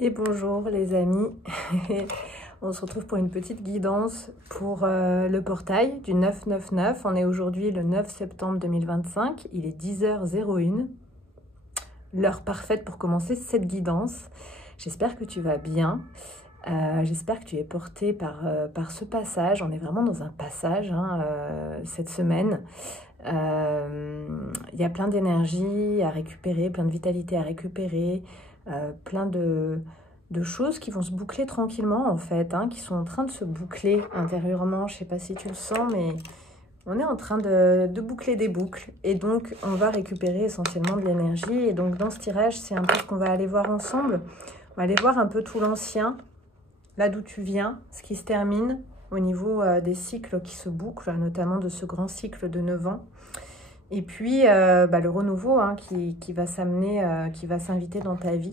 Et bonjour les amis, on se retrouve pour une petite guidance pour le portail du 999. On est aujourd'hui le 9 septembre 2025, il est 10h01, l'heure parfaite pour commencer cette guidance. J'espère que tu vas bien, j'espère que tu es porté par ce passage. On est vraiment dans un passage cette semaine. Il y a plein d'énergie à récupérer, plein de vitalité à récupérer, plein de choses qui vont se boucler tranquillement en fait, qui sont en train de se boucler intérieurement. Je sais pas si tu le sens, mais on est en train de boucler des boucles et donc on va récupérer essentiellement de l'énergie. Et donc dans ce tirage, c'est un peu ce qu'on va aller voir ensemble. On va aller voir un peu tout l'ancien, là d'où tu viens, ce qui se termine au niveau des cycles qui se bouclent, notamment de ce grand cycle de 9 ans. Et puis le renouveau qui va s'amener, qui va s'inviter dans ta vie.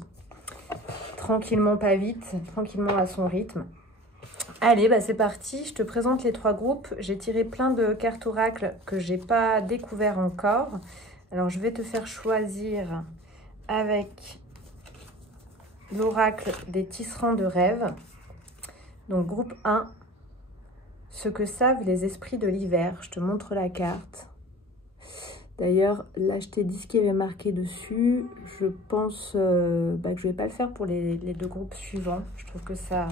Tranquillement, pas vite, tranquillement à son rythme. Allez, c'est parti, je te présente les trois groupes. J'ai tiré plein de cartes oracles que j'ai pas découvert encore. Alors, je vais te faire choisir avec l'oracle des tisserands de rêves. Donc, groupe 1, ce que savent les esprits de l'hiver. Je te montre la carte. D'ailleurs, là, je t'ai dit ce qu'il y avait marqué dessus. Je pense que je ne vais pas le faire pour les deux groupes suivants. Je trouve que ça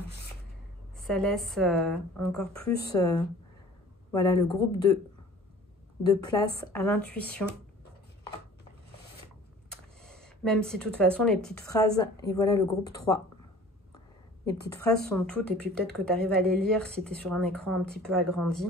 laisse encore plus voilà, le groupe de place à l'intuition. Même si, de toute façon, les petites phrases, et voilà le groupe 3. Les petites phrases sont toutes, et puis peut-être que tu arrives à les lire si tu es sur un écran un petit peu agrandi.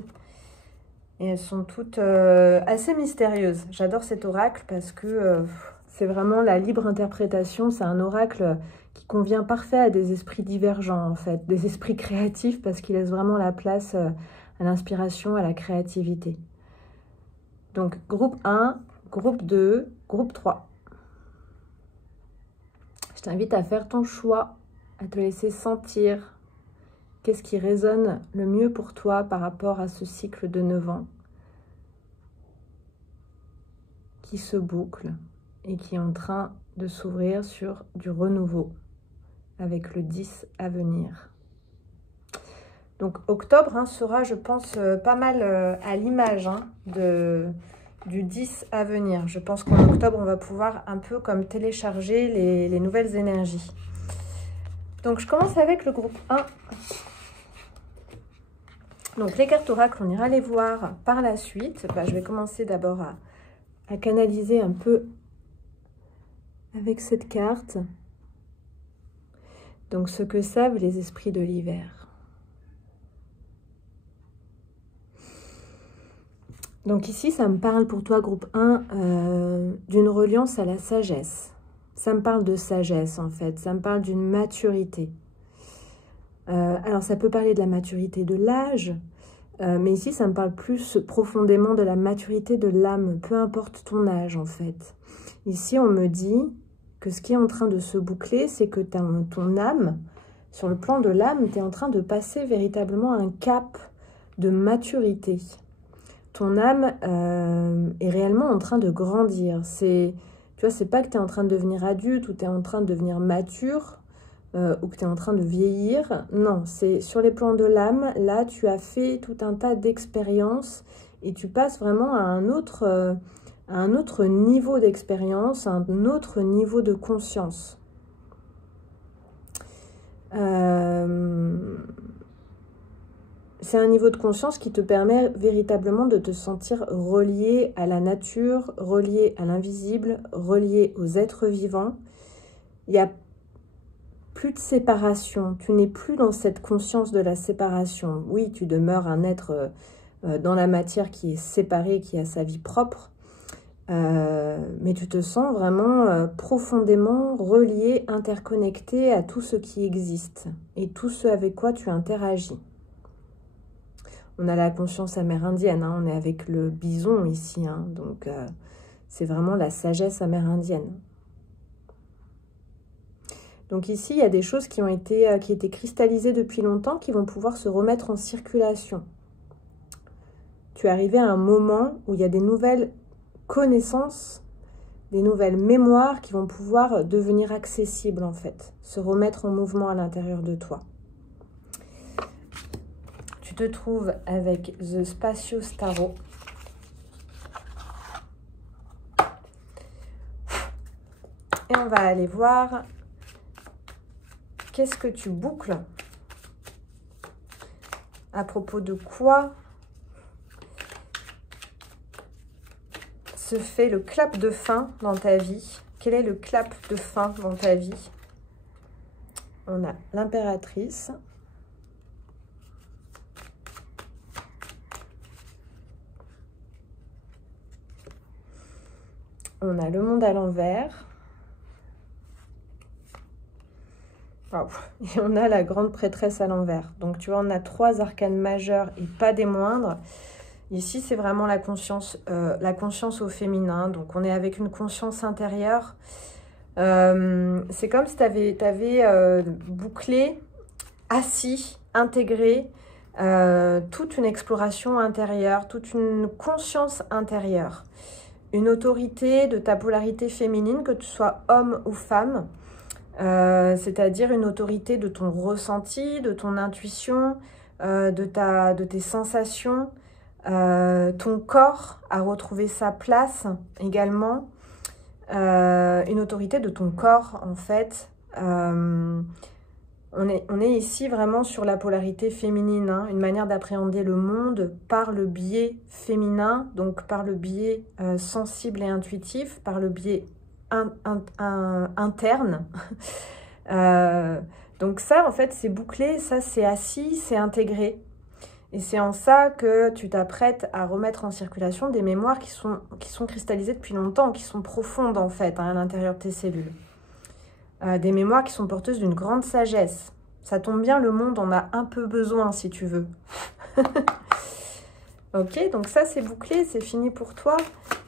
Et elles sont toutes assez mystérieuses. J'adore cet oracle parce que c'est vraiment la libre interprétation. C'est un oracle qui convient parfait à des esprits divergents, en fait. Des esprits créatifs parce qu'il laisse vraiment la place à l'inspiration, à la créativité. Donc, groupe 1, groupe 2, groupe 3. Je t'invite à faire ton choix, à te laisser sentir. Qu'est-ce qui résonne le mieux pour toi par rapport à ce cycle de 9 ans qui se boucle et qui est en train de s'ouvrir sur du renouveau avec le 10 à venir. Donc octobre sera, je pense, pas mal à l'image du 10 à venir. Je pense qu'en octobre, on va pouvoir un peu comme télécharger les nouvelles énergies. Donc je commence avec le groupe 1. Donc les cartes oracles, on ira les voir par la suite. Je vais commencer d'abord à canaliser un peu avec cette carte. Donc ce que savent les esprits de l'hiver. Donc ici, ça me parle pour toi, groupe 1, d'une reliance à la sagesse. Ça me parle de sagesse en fait, ça me parle d'une maturité. Alors, ça peut parler de la maturité de l'âge, mais ici, ça me parle plus profondément de la maturité de l'âme, peu importe ton âge, en fait. Ici, on me dit que ce qui est en train de se boucler, c'est que ton âme, sur le plan de l'âme, tu es en train de passer véritablement un cap de maturité. Ton âme est réellement en train de grandir. Tu vois, c'est pas que tu es en train de devenir adulte ou tu es en train de devenir mature, ou que tu es en train de vieillir. Non, c'est sur les plans de l'âme. Là, tu as fait tout un tas d'expériences et tu passes vraiment à un autre niveau d'expérience, un autre niveau de conscience. C'est un niveau de conscience qui te permet véritablement de te sentir relié à la nature, relié à l'invisible, relié aux êtres vivants. Il y a plus de séparation, tu n'es plus dans cette conscience de la séparation. Oui, tu demeures un être dans la matière qui est séparé, qui a sa vie propre, mais tu te sens vraiment profondément relié, interconnecté à tout ce qui existe et tout ce avec quoi tu interagis. On a la conscience amérindienne, on est avec le bison ici, donc c'est vraiment la sagesse amérindienne. Donc ici, il y a des choses qui étaient cristallisées depuis longtemps qui vont pouvoir se remettre en circulation. Tu es arrivé à un moment où il y a des nouvelles connaissances, des nouvelles mémoires qui vont pouvoir devenir accessibles en fait, se remettre en mouvement à l'intérieur de toi. Tu te trouves avec The Spacious Tarot. Et on va aller voir qu'est-ce que tu boucles, à propos de quoi se fait le clap de fin dans ta vie. Quel est le clap de fin dans ta vie? On a l'impératrice. On a le monde à l'envers. Wow. Et on a la grande prêtresse à l'envers. Donc, tu vois, on a 3 arcanes majeures et pas des moindres. Ici, c'est vraiment la conscience au féminin. Donc, on est avec une conscience intérieure. C'est comme si tu avais bouclé, assis, intégré toute une exploration intérieure, toute une conscience intérieure. Une autorité de ta polarité féminine, que tu sois homme ou femme. C'est-à-dire une autorité de ton ressenti, de ton intuition, de tes sensations, ton corps a retrouvé sa place également, une autorité de ton corps en fait. On est ici vraiment sur la polarité féminine, hein, une manière d'appréhender le monde par le biais féminin, donc par le biais sensible et intuitif, par le biais interne. Donc ça, en fait, c'est bouclé, ça, c'est assis, c'est intégré. Et c'est en ça que tu t'apprêtes à remettre en circulation des mémoires qui sont cristallisées depuis longtemps, qui sont profondes, en fait, hein, à l'intérieur de tes cellules. Des mémoires qui sont porteuses d'une grande sagesse. Ça tombe bien, le monde en a un peu besoin, si tu veux. Ok, donc ça, c'est bouclé, c'est fini pour toi.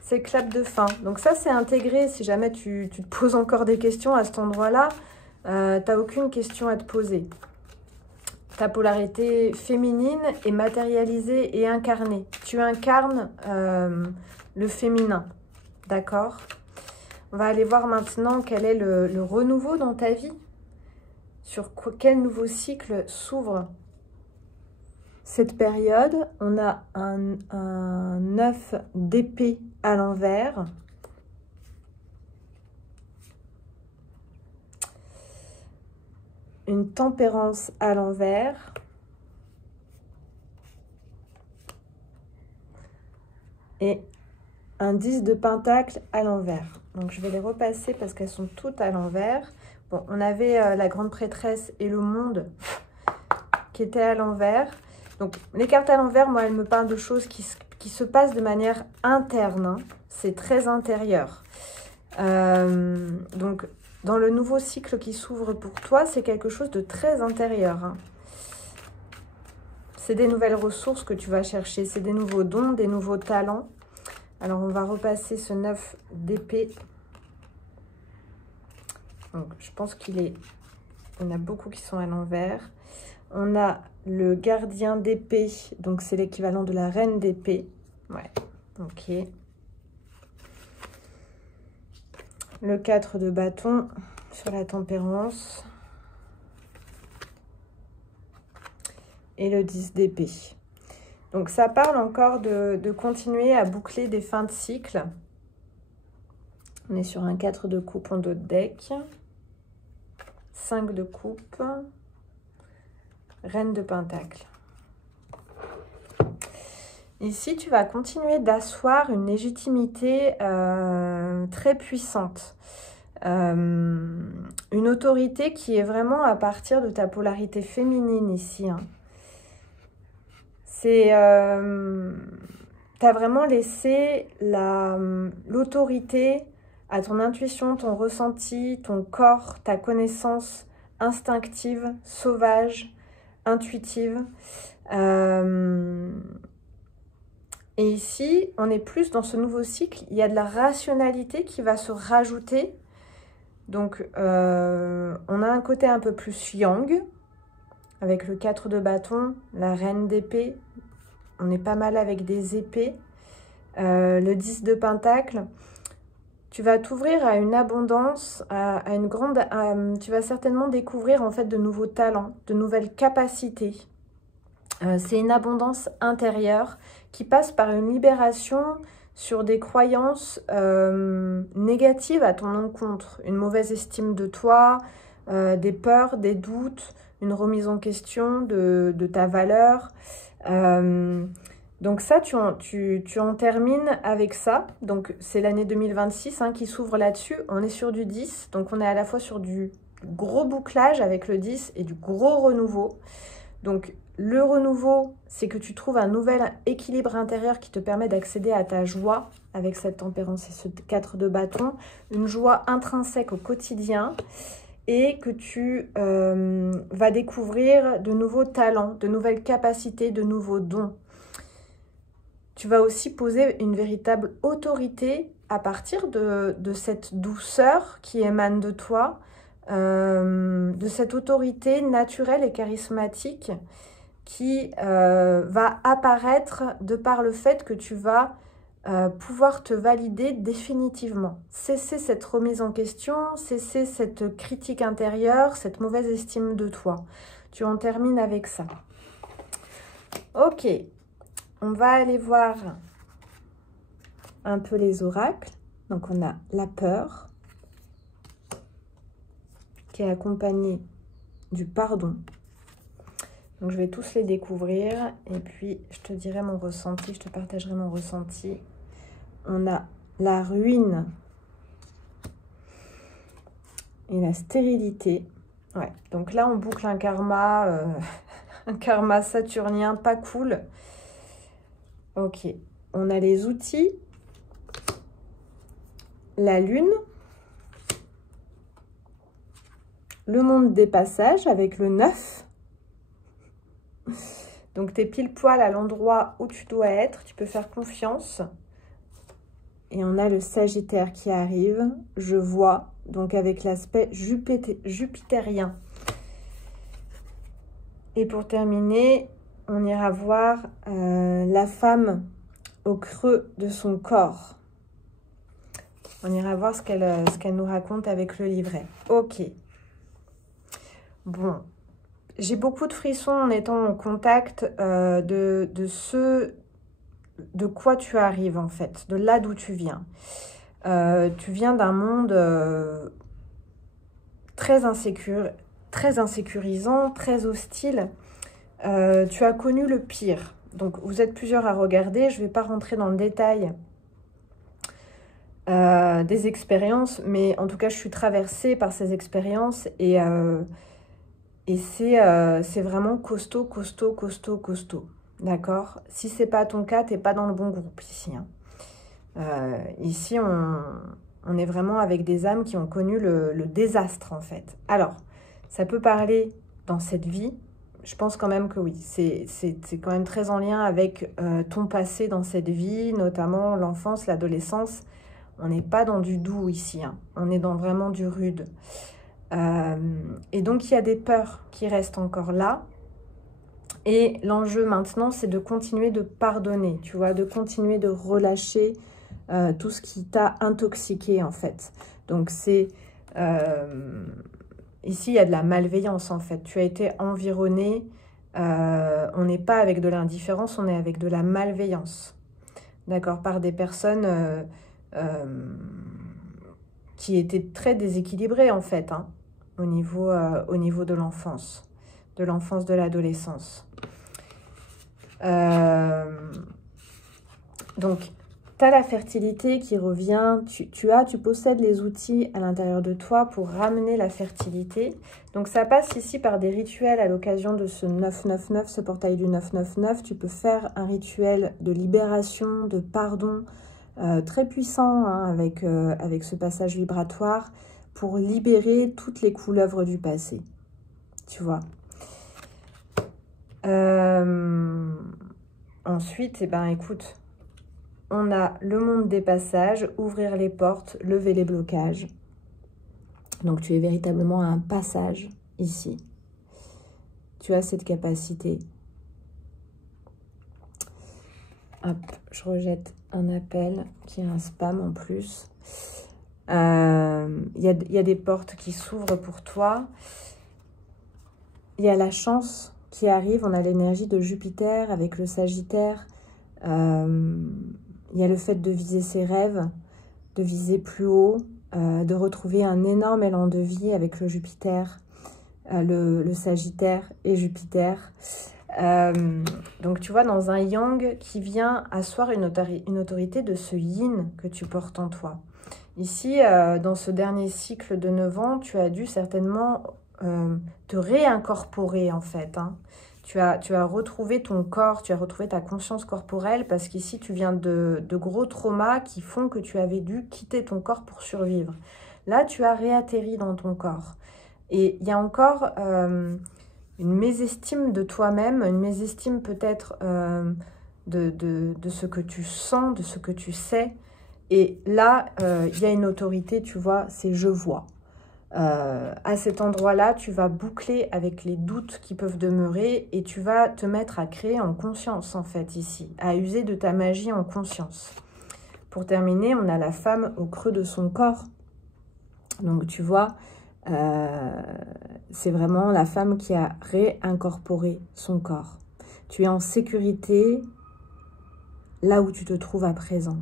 C'est clap de fin. Donc ça, c'est intégré. Si jamais tu te poses encore des questions à cet endroit-là, tu n'as aucune question à te poser. Ta polarité féminine est matérialisée et incarnée. Tu incarnes le féminin. D'accord? On va aller voir maintenant quel est le renouveau dans ta vie. Sur quel nouveau cycle s'ouvre cette période. On a un 9 d'épée à l'envers. Une tempérance à l'envers. Et un 10 de pentacle à l'envers. Donc, je vais les repasser parce qu'elles sont toutes à l'envers. Bon, on avait la grande prêtresse et le monde qui étaient à l'envers. Donc, les cartes à l'envers, moi, elles me parlent de choses qui se passent de manière interne. Hein. C'est très intérieur. Donc, dans le nouveau cycle qui s'ouvre pour toi, c'est quelque chose de très intérieur. Hein. C'est des nouvelles ressources que tu vas chercher. C'est des nouveaux dons, des nouveaux talents. Alors, on va repasser ce 9 d'épée. Donc, je pense qu'il est... Il y en a beaucoup qui sont à l'envers. On a le gardien d'épée. Donc, c'est l'équivalent de la reine d'épée. Ouais, ok. Le 4 de bâton sur la tempérance. Et le 10 d'épée. Donc, ça parle encore de continuer à boucler des fins de cycle. On est sur un 4 de coupe en dos de deck. 5 de coupe. Reine de pentacle. Ici, tu vas continuer d'asseoir une légitimité très puissante. Une autorité qui est vraiment à partir de ta polarité féminine ici. Hein. Tu as vraiment laissé l'autorité à ton intuition, ton ressenti, ton corps, ta connaissance instinctive, sauvage, intuitive. Et ici, on est plus dans ce nouveau cycle. Il y a de la rationalité qui va se rajouter. Donc, on a un côté un peu plus yang, avec le 4 de bâton, la reine d'épée. On est pas mal avec des épées. Le 10 de pentacle. tu vas t'ouvrir à une abondance, à une grande... tu vas certainement découvrir en fait de nouveaux talents, de nouvelles capacités. C'est une abondance intérieure qui passe par une libération sur des croyances négatives à ton encontre. Une mauvaise estime de toi, des peurs, des doutes, une remise en question de ta valeur. Donc ça, tu en termines avec ça. Donc c'est l'année 2026 hein, qui s'ouvre là-dessus. On est sur du 10, donc on est à la fois sur du gros bouclage avec le 10 et du gros renouveau. Donc le renouveau, c'est que tu trouves un nouvel équilibre intérieur qui te permet d'accéder à ta joie avec cette tempérance et ce 4 de bâton. Une joie intrinsèque au quotidien et que tu vas découvrir de nouveaux talents, de nouvelles capacités, de nouveaux dons. Tu vas aussi poser une véritable autorité à partir de cette douceur qui émane de toi, de cette autorité naturelle et charismatique qui va apparaître de par le fait que tu vas pouvoir te valider définitivement. Cesser cette remise en question, cesser cette critique intérieure, cette mauvaise estime de toi. Tu en termines avec ça. Ok. On va aller voir un peu les oracles. Donc, on a la peur qui est accompagnée du pardon. Donc, je vais tous les découvrir et puis je te dirai mon ressenti, je te partagerai mon ressenti. On a la ruine et la stérilité. Ouais, donc là, on boucle un karma saturnien pas cool. Ok, on a les outils, la lune, le monde des passages avec le 9. Donc, tu es pile poil à l'endroit où tu dois être, tu peux faire confiance. Et on a le Sagittaire qui arrive, je vois, donc avec l'aspect jupitérien. Et pour terminer, on ira voir la femme au creux de son corps. On ira voir ce qu'elle nous raconte avec le livret. Ok. Bon. J'ai beaucoup de frissons en étant en contact de ce de quoi tu arrives en fait, de là d'où tu viens. Tu viens d'un monde très insécurisant, très hostile. Tu as connu le pire. Donc, vous êtes plusieurs à regarder. Je ne vais pas rentrer dans le détail des expériences, mais en tout cas, je suis traversée par ces expériences et c'est vraiment costaud, costaud, costaud, costaud. D'accord? Si ce n'est pas ton cas, tu n'es pas dans le bon groupe ici. Hein. Ici, on est vraiment avec des âmes qui ont connu le désastre, en fait. Alors, ça peut parler dans cette vie. Je pense quand même que oui, c'est quand même très en lien avec ton passé dans cette vie, notamment l'enfance, l'adolescence. On n'est pas dans du doux ici, hein. On est dans vraiment du rude. Et donc, il y a des peurs qui restent encore là. Et l'enjeu maintenant, c'est de continuer de pardonner, tu vois, de continuer de relâcher tout ce qui t'a intoxiqué, en fait. Donc, c'est... ici, il y a de la malveillance, en fait. Tu as été environné. On n'est pas avec de l'indifférence, on est avec de la malveillance. D'accord? Par des personnes qui étaient très déséquilibrées, en fait, hein, au niveau de l'enfance, de l'adolescence. Donc, tu as la fertilité qui revient, tu possèdes les outils à l'intérieur de toi pour ramener la fertilité. Donc, ça passe ici par des rituels à l'occasion de ce 999, ce portail du 999. Tu peux faire un rituel de libération, de pardon, très puissant hein, avec ce passage vibratoire pour libérer toutes les couleuvres du passé. Tu vois. Ensuite, eh ben, écoute... On a le monde des passages, ouvrir les portes, lever les blocages. Donc, tu es véritablement à un passage ici. Tu as cette capacité. Hop, je rejette un appel qui est un spam en plus. Il y a des portes qui s'ouvrent pour toi. Il y a la chance qui arrive. On a l'énergie de Jupiter avec le Sagittaire. Il y a le fait de viser ses rêves, de viser plus haut, de retrouver un énorme élan de vie avec le Jupiter, le Sagittaire et Jupiter. Donc tu vois, dans un yang qui vient asseoir une autorité de ce yin que tu portes en toi. Ici, dans ce dernier cycle de 9 ans, tu as dû certainement te réincorporer en fait. Hein. Tu as retrouvé ton corps, tu as retrouvé ta conscience corporelle parce qu'ici, tu viens de gros traumas qui font que tu avais dû quitter ton corps pour survivre. Là, tu as réatterri dans ton corps. Et il y a encore une mésestime de toi-même, une mésestime peut-être de ce que tu sens, de ce que tu sais. Et là, il y a une autorité, tu vois, c'est « je vois ». À cet endroit-là, tu vas boucler avec les doutes qui peuvent demeurer et tu vas te mettre à créer en conscience, en fait, ici, à user de ta magie en conscience. Pour terminer, on a la femme au creux de son corps. Donc, tu vois, c'est vraiment la femme qui a réincorporé son corps. Tu es en sécurité là où tu te trouves à présent.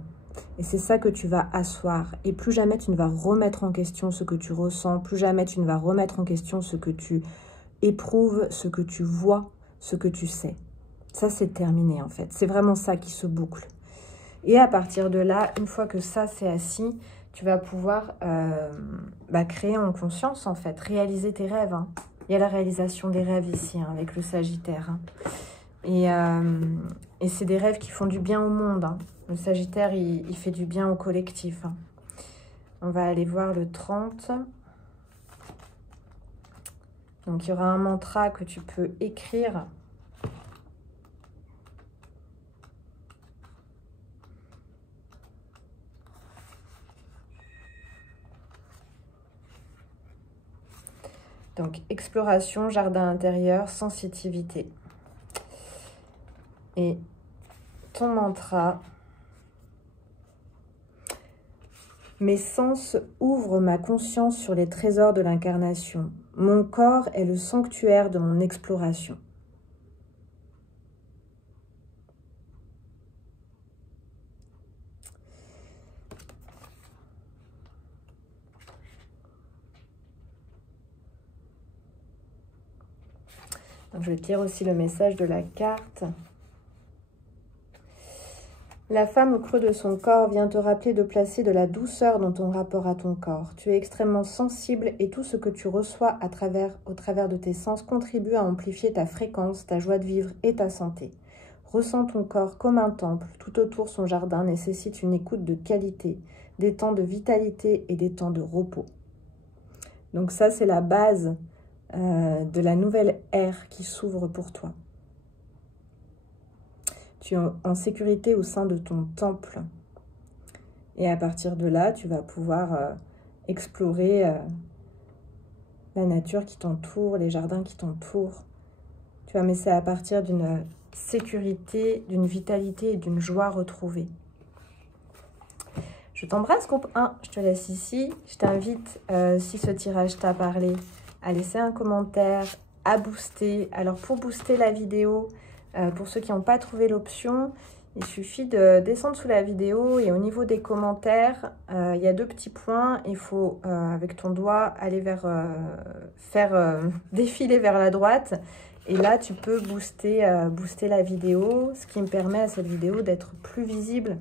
Et c'est ça que tu vas asseoir. Et plus jamais tu ne vas remettre en question ce que tu ressens, plus jamais tu ne vas remettre en question ce que tu éprouves, ce que tu vois, ce que tu sais. Ça, c'est terminé en fait. C'est vraiment ça qui se boucle. Et à partir de là, une fois que ça c'est assis, tu vas pouvoir créer en conscience en fait, réaliser tes rêves. Hein. Il y a la réalisation des rêves ici hein, avec le Sagittaire. Hein. Et c'est des rêves qui font du bien au monde. Hein. Le Sagittaire, il fait du bien au collectif. Hein. On va aller voir le 30. Donc, il y aura un mantra que tu peux écrire. Donc, exploration, jardin intérieur, sensitivité. Et ton mantra... Mes sens ouvrent ma conscience sur les trésors de l'incarnation. Mon corps est le sanctuaire de mon exploration. Donc, je vais te lire aussi le message de la carte. La femme au creux de son corps vient te rappeler de placer de la douceur dans ton rapport à ton corps. Tu es extrêmement sensible et tout ce que tu reçois au travers de tes sens contribue à amplifier ta fréquence, ta joie de vivre et ta santé. Ressens ton corps comme un temple. Tout autour son jardin nécessite une écoute de qualité, des temps de vitalité et des temps de repos. Donc ça, c'est la base de la nouvelle ère qui s'ouvre pour toi. Tu es en sécurité au sein de ton temple. Et à partir de là, tu vas pouvoir explorer la nature qui t'entoure, les jardins qui t'entourent. Tu vois, mais c'est à partir d'une sécurité, d'une vitalité et d'une joie retrouvée. Je t'embrasse, groupe 1. Je te laisse ici. Je t'invite, si ce tirage t'a parlé, à laisser un commentaire, à booster. Alors, pour booster la vidéo... pour ceux qui n'ont pas trouvé l'option, il suffit de descendre sous la vidéo et au niveau des commentaires, il y a 2 petits points. Il faut, avec ton doigt, aller faire défiler vers la droite. Et là, tu peux booster la vidéo, ce qui me permet à cette vidéo d'être plus visible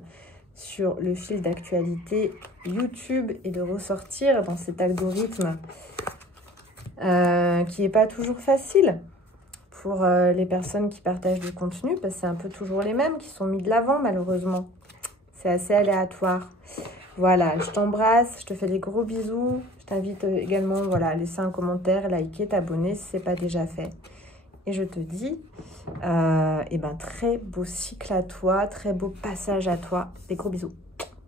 sur le fil d'actualité YouTube et de ressortir dans cet algorithme qui n'est pas toujours facile. Pour les personnes qui partagent du contenu, parce que c'est un peu toujours les mêmes qui sont mis de l'avant, malheureusement. C'est assez aléatoire. Voilà, je t'embrasse, je te fais des gros bisous. Je t'invite également voilà, à laisser un commentaire, liker, t'abonner si ce n'est pas déjà fait. Et je te dis, très beau cycle à toi, très beau passage à toi. Des gros bisous.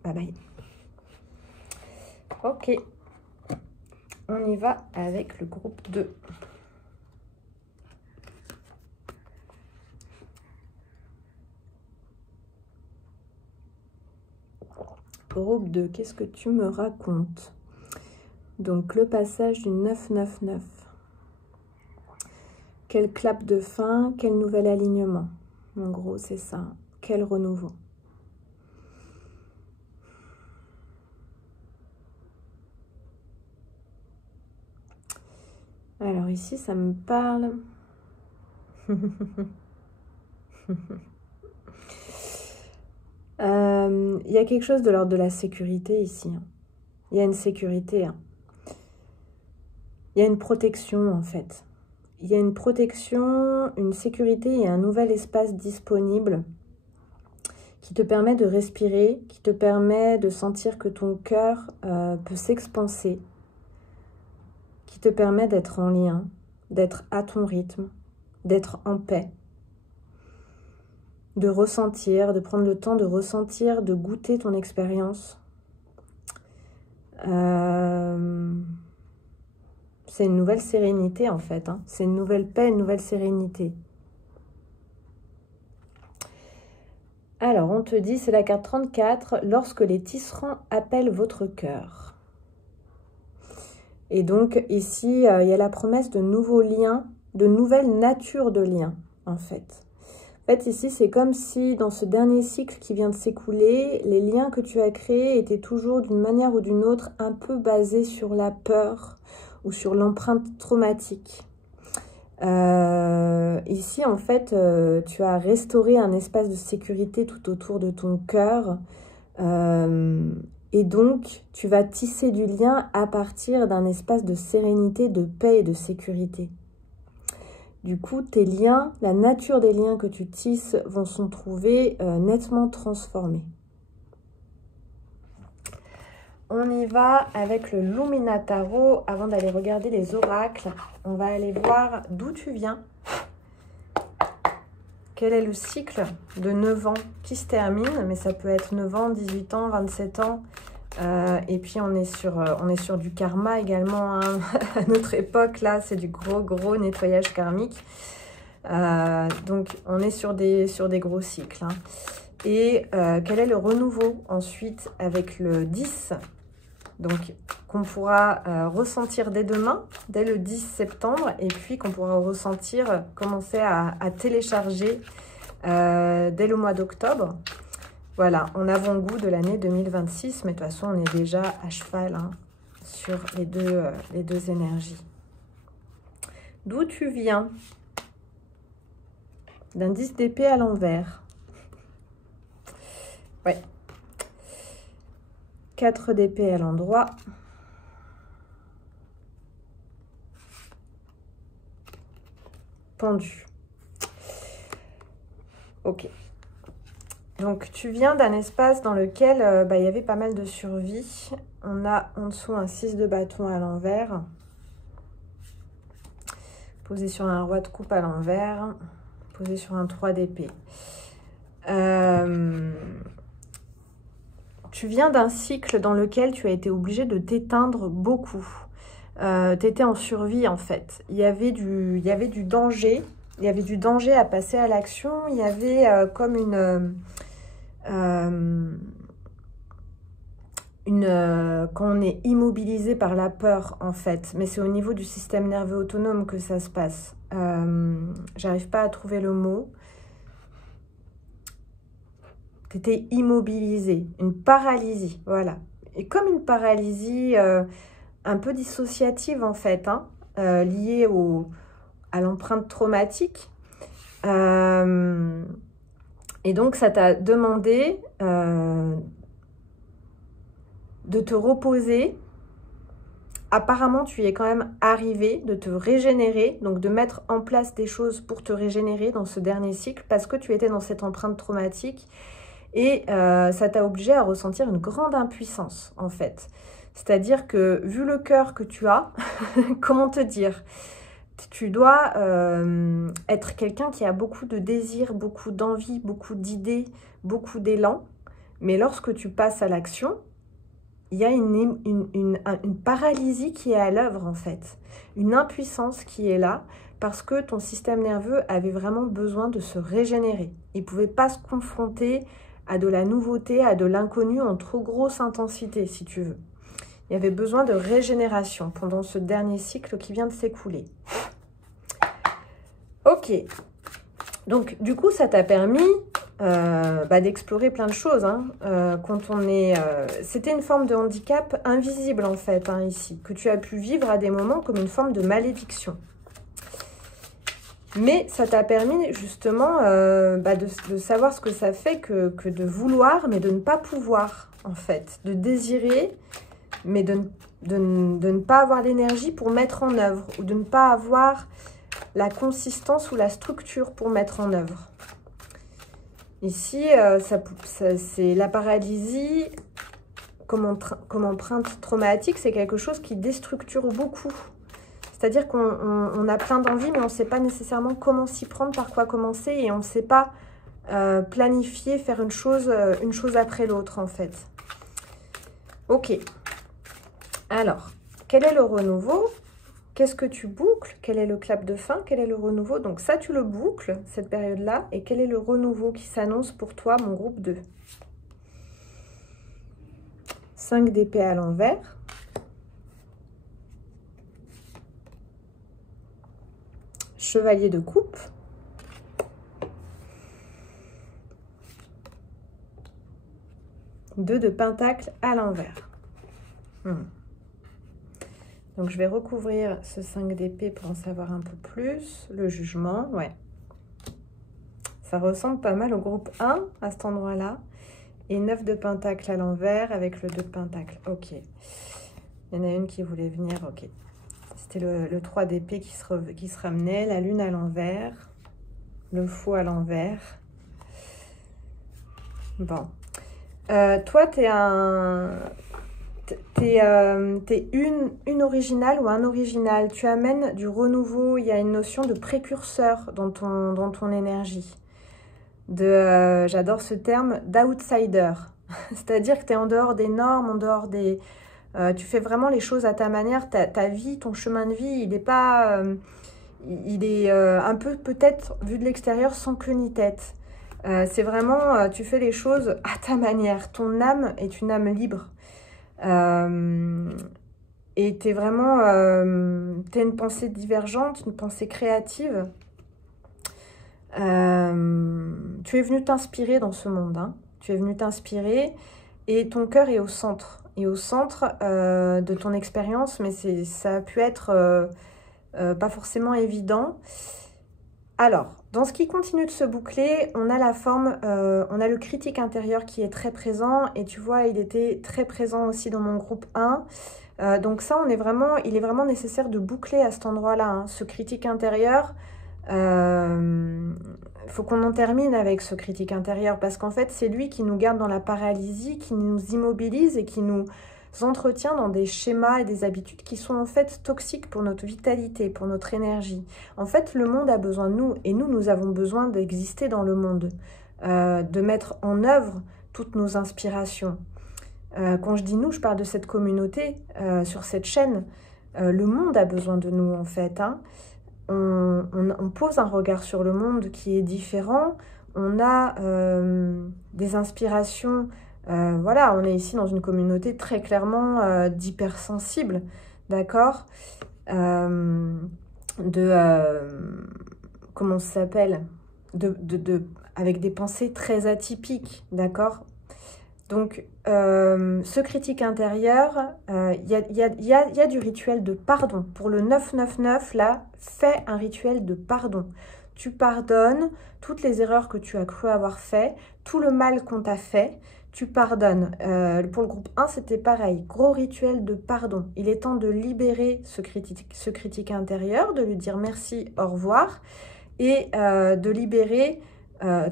Bye bye. Ok, on y va avec le groupe 2. Groupe 2, qu'est-ce que tu me racontes? Donc, le passage du 9-9-9. Quel clap de fin, quel nouvel alignement? En gros, c'est ça. Quel renouveau? Alors ici, ça me parle. Il y a quelque chose de l'ordre de la sécurité ici. Il y a une sécurité. Il y a une protection en fait. Il y a une protection, une sécurité et un nouvel espace disponible qui te permet de respirer, qui te permet de sentir que ton cœur peut s'expanser, qui te permet d'être en lien, d'être à ton rythme, d'être en paix, de ressentir, de prendre le temps de ressentir, de goûter ton expérience. C'est une nouvelle sérénité en fait, hein. C'est une nouvelle paix, une nouvelle sérénité. Alors, on te dit, c'est la carte 34, lorsque les tisserands appellent votre cœur. Et donc, ici, il y a la promesse de nouveaux liens, de nouvelles natures de liens, en fait. En fait, ici, c'est comme si, dans ce dernier cycle qui vient de s'écouler, les liens que tu as créés étaient toujours, d'une manière ou d'une autre, un peu basés sur la peur ou sur l'empreinte traumatique. Ici, en fait, tu as restauré un espace de sécurité tout autour de ton cœur. Et donc, tu vas tisser du lien à partir d'un espace de sérénité, de paix et de sécurité. Du coup, tes liens, la nature des liens que tu tisses vont se trouver nettement transformés. On y va avec le Lumina Tarot. Avant d'aller regarder les oracles, on va aller voir d'où tu viens. Quel est le cycle de 9 ans qui se termine, mais ça peut être 9 ans, 18 ans, 27 ans. Et puis on est sur du karma également, hein. À notre époque, là, c'est du gros nettoyage karmique. Donc on est sur des gros cycles, hein. Et quel est le renouveau ensuite avec le 10, donc qu'on pourra ressentir dès demain, dès le 10 septembre, et puis qu'on pourra ressentir, commencer à télécharger dès le mois d'octobre. Voilà, en avant-goût de l'année 2026, mais de toute façon, on est déjà à cheval, hein, sur les deux énergies. D'où tu viens? D'un 10 d'épée à l'envers. Ouais. 4 d'épée à l'endroit. Pendu. Ok. Donc, tu viens d'un espace dans lequel il y avait pas mal de survie. On a en dessous un 6 de bâton à l'envers. Posé sur un roi de coupe à l'envers. Posé sur un 3 d'épée. Tu viens d'un cycle dans lequel tu as été obligé de t'éteindre beaucoup. Tu étais en survie en fait. Il y avait du danger. Il y avait du danger à passer à l'action. Il y avait comme quand on est immobilisé par la peur en fait. Mais c'est au niveau du système nerveux autonome que ça se passe. J'arrive pas à trouver le mot. Tu étais immobilisé, une paralysie, voilà. Et comme une paralysie un peu dissociative en fait, hein, liée à l'empreinte traumatique. Et donc ça t'a demandé de te reposer. Apparemment, tu y es quand même arrivé, de te régénérer, donc de mettre en place des choses pour te régénérer dans ce dernier cycle, parce que tu étais dans cette empreinte traumatique. Et ça t'a obligé à ressentir une grande impuissance, en fait. C'est-à-dire que, vu le cœur que tu as, comment te dire, tu dois être quelqu'un qui a beaucoup de désirs, beaucoup d'envie, beaucoup d'idées, beaucoup d'élan. Mais lorsque tu passes à l'action, il y a une paralysie qui est à l'œuvre, en fait. Une impuissance qui est là, parce que ton système nerveux avait vraiment besoin de se régénérer. Il ne pouvait pas se confronter à de la nouveauté, à de l'inconnu en trop grosse intensité, si tu veux. Il y avait besoin de régénération pendant ce dernier cycle qui vient de s'écouler. Ok. Donc, du coup, ça t'a permis d'explorer plein de choses. Hein. Quand on est, c'était une forme de handicap invisible, en fait, hein, ici, que tu as pu vivre à des moments comme une forme de malédiction. Mais ça t'a permis, justement, de savoir ce que ça fait que de vouloir, mais de ne pas pouvoir, en fait. De désirer, mais de ne pas avoir l'énergie pour mettre en œuvre, ou de ne pas avoir la consistance ou la structure pour mettre en œuvre. Ici, c'est la paralysie comme empreinte traumatique, c'est quelque chose qui déstructure beaucoup. C'est-à-dire qu'on a plein d'envies, mais on ne sait pas nécessairement comment s'y prendre, par quoi commencer, et on ne sait pas planifier, faire une chose après l'autre, en fait. Ok. Alors, quel est le renouveau? Qu'est-ce que tu boucles? Quel est le clap de fin? Quel est le renouveau? Donc ça, tu le boucles, cette période-là. Et quel est le renouveau qui s'annonce pour toi, mon groupe 2? 5 d'épée à l'envers. Chevalier de coupe. Deux de pentacle à l'envers. Donc, je vais recouvrir ce 5 d'épée pour en savoir un peu plus. Le jugement, ouais. Ça ressemble pas mal au groupe 1 à cet endroit-là. Et 9 de pentacle à l'envers avec le 2 de pentacle. Ok. Il y en a une qui voulait venir, ok. C'était le 3 d'épée qui se ramenait. La lune à l'envers. Le fou à l'envers. Bon. Toi, t'es une originale ou un original. Tu amènes du renouveau. Il y a une notion de précurseur dans ton énergie. J'adore ce terme, d'outsider. C'est-à-dire que tu es en dehors des normes, en dehors des... tu fais vraiment les choses à ta manière. Ta vie, ton chemin de vie, il n'est pas... il est un peu peut-être, vu de l'extérieur, sans queue ni tête. C'est vraiment, tu fais les choses à ta manière. Ton âme est une âme libre. Et tu es vraiment... tu as une pensée divergente, une pensée créative. Tu es venu t'inspirer dans ce monde. Hein. Tu es venu t'inspirer et ton cœur est au centre. Et au centre de ton expérience, mais ça a pu être pas forcément évident. Alors, dans ce qui continue de se boucler, on a la forme, on a le critique intérieur qui est très présent. Et tu vois, il était très présent aussi dans mon groupe 1. Donc ça, il est vraiment nécessaire de boucler à cet endroit-là. Hein. Ce critique intérieur, faut qu'on en termine avec ce critique intérieur. Parce qu'en fait, c'est lui qui nous garde dans la paralysie, qui nous immobilise et qui nous entretient dans des schémas et des habitudes qui sont en fait toxiques pour notre vitalité, pour notre énergie. En fait, le monde a besoin de nous et nous avons besoin d'exister dans le monde, de mettre en œuvre toutes nos inspirations. Quand je dis nous, je parle de cette communauté sur cette chaîne. Le monde a besoin de nous en fait. Hein. On pose un regard sur le monde qui est différent. On a des inspirations. Voilà, on est ici dans une communauté très clairement d'hypersensibles, d'accord, comment ça s'appelle, avec des pensées très atypiques, d'accord. Donc, ce critique intérieur, il y a du rituel de pardon. Pour le 999, là, fais un rituel de pardon. Tu pardonnes toutes les erreurs que tu as cru avoir fait, tout le mal qu'on t'a fait. Tu pardonnes. Pour le groupe 1, c'était pareil. Gros rituel de pardon. Il est temps de libérer ce critique intérieur, de lui dire merci, au revoir, et de libérer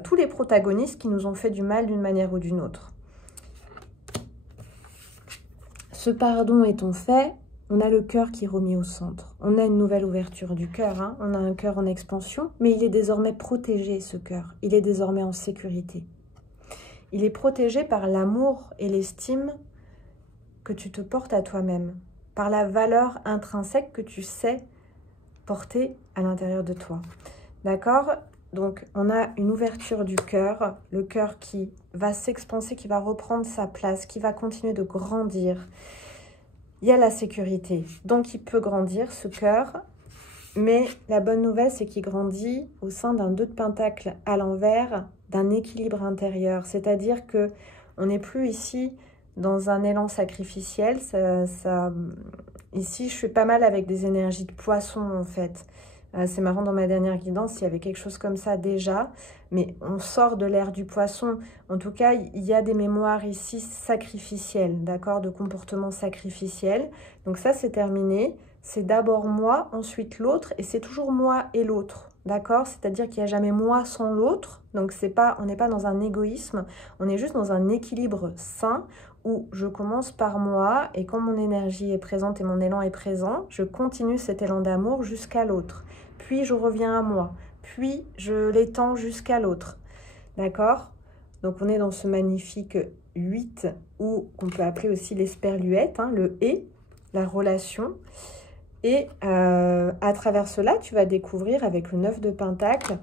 tous les protagonistes qui nous ont fait du mal d'une manière ou d'une autre. Ce pardon étant fait, on a le cœur qui est remis au centre. On a une nouvelle ouverture du cœur. Hein. On a un cœur en expansion, mais il est désormais protégé, ce cœur. Il est désormais en sécurité. Il est protégé par l'amour et l'estime que tu te portes à toi-même, par la valeur intrinsèque que tu sais porter à l'intérieur de toi. D'accord? Donc, on a une ouverture du cœur, le cœur qui va s'expanser, qui va reprendre sa place, qui va continuer de grandir. Il y a la sécurité, donc il peut grandir, ce cœur. Mais la bonne nouvelle, c'est qu'il grandit au sein d'un 2 de pentacle à l'envers, d'un équilibre intérieur. C'est-à-dire que on n'est plus ici dans un élan sacrificiel. Ici, je suis pas mal avec des énergies de poisson, en fait. C'est marrant, dans ma dernière guidance, il y avait quelque chose comme ça déjà. Mais on sort de l'ère du poisson. En tout cas, il y a des mémoires ici sacrificielles, d'accord, de comportement sacrificiel. Donc ça, c'est terminé. C'est d'abord moi, ensuite l'autre, et c'est toujours moi et l'autre, d'accord? C'est-à-dire qu'il n'y a jamais moi sans l'autre, donc on n'est pas dans un égoïsme, on est juste dans un équilibre sain où je commence par moi, et quand mon énergie est présente et mon élan est présent, je continue cet élan d'amour jusqu'à l'autre. Puis je reviens à moi, puis je l'étends jusqu'à l'autre, d'accord? Donc on est dans ce magnifique 8, ou qu'on peut appeler aussi l'esperluette, hein, le « et », la relation. Et à travers cela, tu vas découvrir avec le 9 de Pentacle,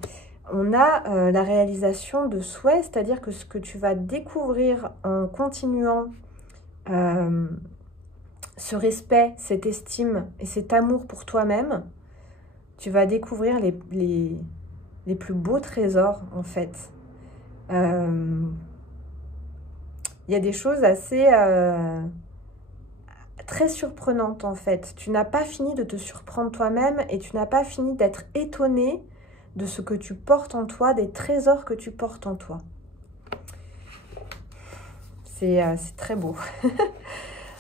on a la réalisation de souhaits, c'est-à-dire que ce que tu vas découvrir en continuant ce respect, cette estime et cet amour pour toi-même, tu vas découvrir les plus beaux trésors, en fait. Il y a des choses assez... très surprenante en fait. Tu n'as pas fini de te surprendre toi-même et tu n'as pas fini d'être étonné de ce que tu portes en toi, des trésors que tu portes en toi. C'est très beau.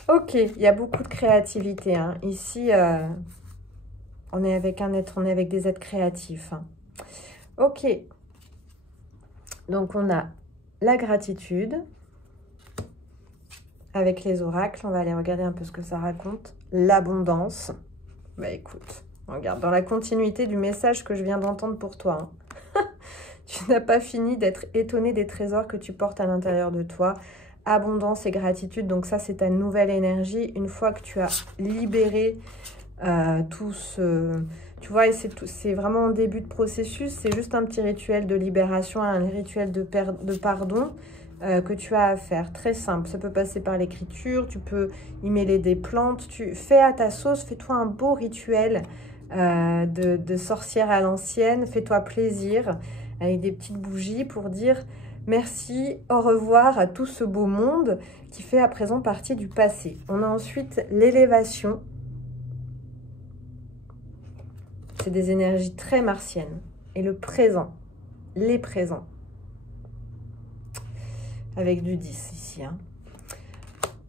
Ok, il y a beaucoup de créativité, hein. Ici, on est avec on est avec des êtres créatifs, hein. Ok. Donc, on a la gratitude. Avec les oracles, on va aller regarder un peu ce que ça raconte. L'abondance. Bah écoute, regarde, dans la continuité du message que je viens d'entendre pour toi. Hein. Tu n'as pas fini d'être étonné des trésors que tu portes à l'intérieur de toi. Abondance et gratitude, donc ça c'est ta nouvelle énergie. Une fois que tu as libéré tout ce... Tu vois, c'est vraiment en début de processus. C'est juste un petit rituel de libération, un rituel de pardon. Que tu as à faire, très simple. Ça peut passer par l'écriture, tu peux y mêler des plantes, tu fais à ta sauce, fais-toi un beau rituel de sorcière à l'ancienne, fais-toi plaisir avec des petites bougies pour dire merci, au revoir à tout ce beau monde qui fait à présent partie du passé. On a ensuite l'élévation. C'est des énergies très martiennes. Et le présent, les présents. Avec du 10 ici. Hein.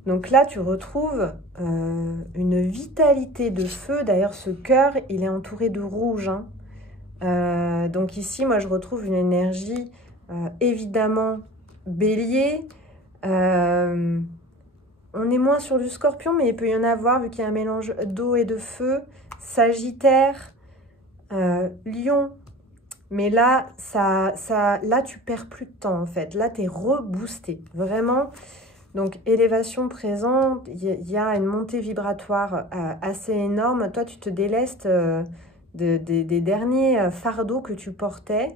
Donc là, tu retrouves une vitalité de feu. D'ailleurs, ce cœur, il est entouré de rouge. Hein. Donc ici, moi, je retrouve une énergie, évidemment, bélier. On est moins sur du scorpion, mais il peut y en avoir, vu qu'il y a un mélange d'eau et de feu. Sagittaire, lion. Mais là, là, tu perds plus de temps, en fait. Là, tu es reboosté, vraiment. Donc, élévation présente, il y a une montée vibratoire assez énorme. Toi, tu te délestes des derniers fardeaux que tu portais.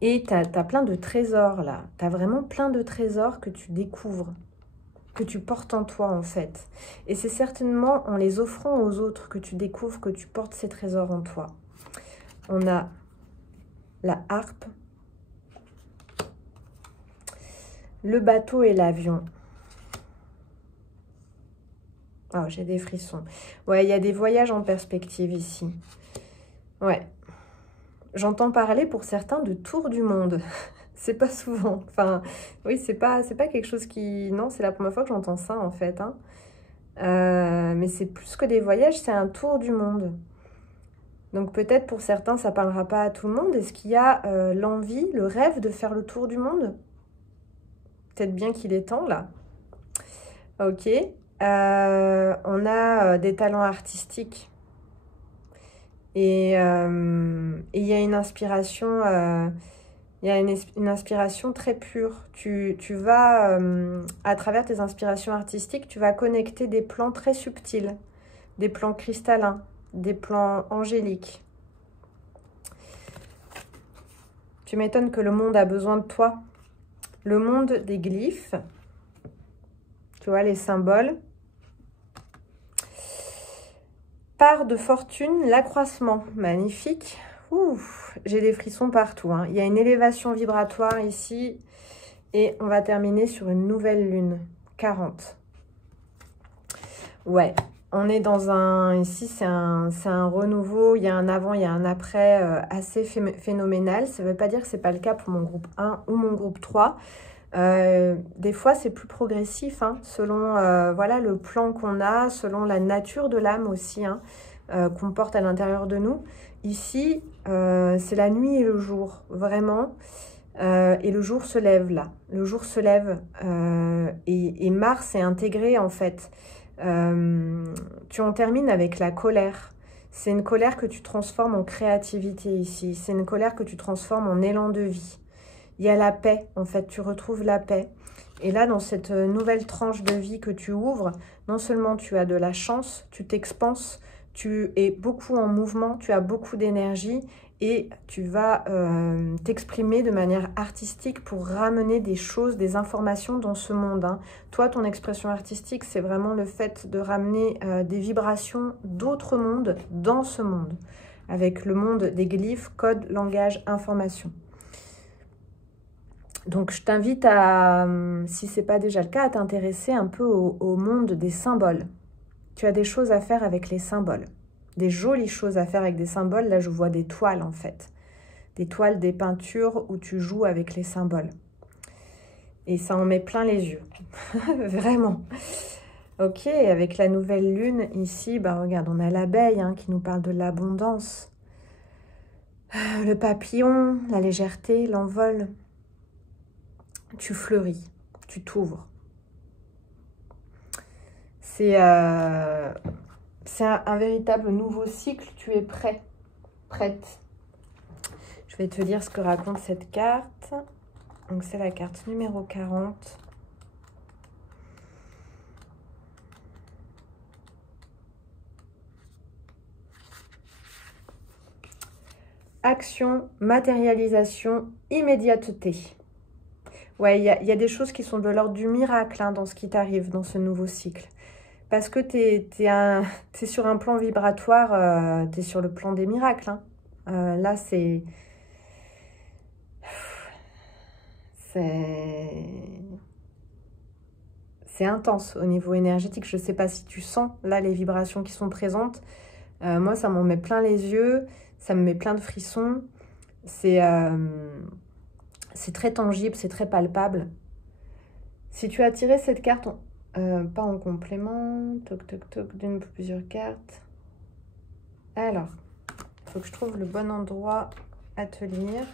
Et tu as plein de trésors, là. Tu as vraiment plein de trésors que tu découvres, que tu portes en toi, en fait. Et c'est certainement en les offrant aux autres que tu découvres que tu portes ces trésors en toi. On a la harpe, le bateau et l'avion. Oh, j'ai des frissons. Ouais, il y a des voyages en perspective ici. Ouais. J'entends parler pour certains de tour du monde. C'est pas souvent. Enfin, oui, c'est pas quelque chose qui... Non, c'est la première fois que j'entends ça, en fait. Hein. Mais c'est plus que des voyages, c'est un tour du monde. Donc peut-être pour certains, ça ne parlera pas à tout le monde. Est-ce qu'il y a l'envie, le rêve de faire le tour du monde? Peut-être bien qu'il est temps, là. Ok. On a des talents artistiques. Et il y a une inspiration... il y a une inspiration très pure. Tu vas, à travers tes inspirations artistiques, tu vas connecter des plans très subtils, des plans cristallins, des plans angéliques. Tu m'étonnes que le monde a besoin de toi. Le monde des glyphes. Tu vois, les symboles. Part de fortune, l'accroissement. Magnifique. J'ai des frissons partout. Hein. Il y a une élévation vibratoire ici. Et on va terminer sur une nouvelle lune. 40. Ouais. On est dans un... Ici, c'est un renouveau. Il y a un avant, il y a un après assez phénoménal. Ça ne veut pas dire que ce n'est pas le cas pour mon groupe 1 ou mon groupe 3. Des fois, c'est plus progressif, hein, selon voilà, le plan qu'on a, selon la nature de l'âme aussi, hein, qu'on porte à l'intérieur de nous. Ici, c'est la nuit et le jour, vraiment. Et le jour se lève là. Le jour se lève et Mars est intégré en fait. Tu en termines avec la colère. C'est une colère que tu transformes en créativité ici. C'est une colère que tu transformes en élan de vie. Il y a la paix, en fait, tu retrouves la paix. Et là, dans cette nouvelle tranche de vie que tu ouvres, non seulement tu as de la chance, tu t'expanses, tu es beaucoup en mouvement, tu as beaucoup d'énergie et tu vas t'exprimer de manière artistique pour ramener des choses, des informations dans ce monde. Hein. Toi, ton expression artistique, c'est vraiment le fait de ramener des vibrations d'autres mondes dans ce monde, avec le monde des glyphes, codes, langage, information. Donc, je t'invite à, si ce n'est pas déjà le cas, à t'intéresser un peu au monde des symboles. Tu as des choses à faire avec les symboles. Des jolies choses à faire avec des symboles. Là, je vois des toiles, en fait. Des toiles, des peintures où tu joues avec les symboles. Et ça en met plein les yeux. Vraiment. Ok, avec la nouvelle lune, ici, bah, regarde, on a l'abeille hein, qui nous parle de l'abondance. Le papillon, la légèreté, l'envol. Tu fleuris, tu t'ouvres. C'est un véritable nouveau cycle, tu es prêt, prête. Je vais te lire ce que raconte cette carte. Donc c'est la carte numéro 40. Action, matérialisation, immédiateté. Ouais, il y a des choses qui sont de l'ordre du miracle hein, dans ce qui t'arrive dans ce nouveau cycle. Parce que t'es sur un plan vibratoire, t'es sur le plan des miracles. Hein. Là, c'est intense au niveau énergétique. Je ne sais pas si tu sens là les vibrations qui sont présentes. Moi, ça m'en met plein les yeux. Ça me met plein de frissons. C'est très tangible, c'est très palpable. Si tu as tiré cette carte, pas en complément, toc toc toc, d'une ou plusieurs cartes. Alors, il faut que je trouve le bon endroit à te lire.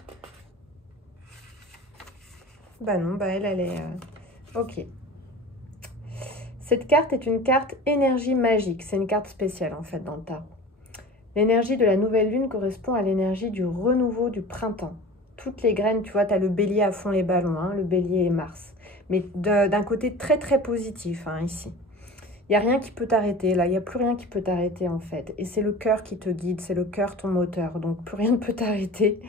Bah non, bah elle est... Ok. Cette carte est une carte énergie magique. C'est une carte spéciale en fait dans le tarot. L'énergie de la nouvelle lune correspond à l'énergie du renouveau du printemps. Toutes les graines, tu vois, tu as le bélier à fond les ballons, hein, le bélier et Mars. Mais d'un côté très très positif hein, ici. Il n'y a rien qui peut t'arrêter, là, il n'y a plus rien qui peut t'arrêter en fait. Et c'est le cœur qui te guide, c'est le cœur ton moteur, donc plus rien ne peut t'arrêter.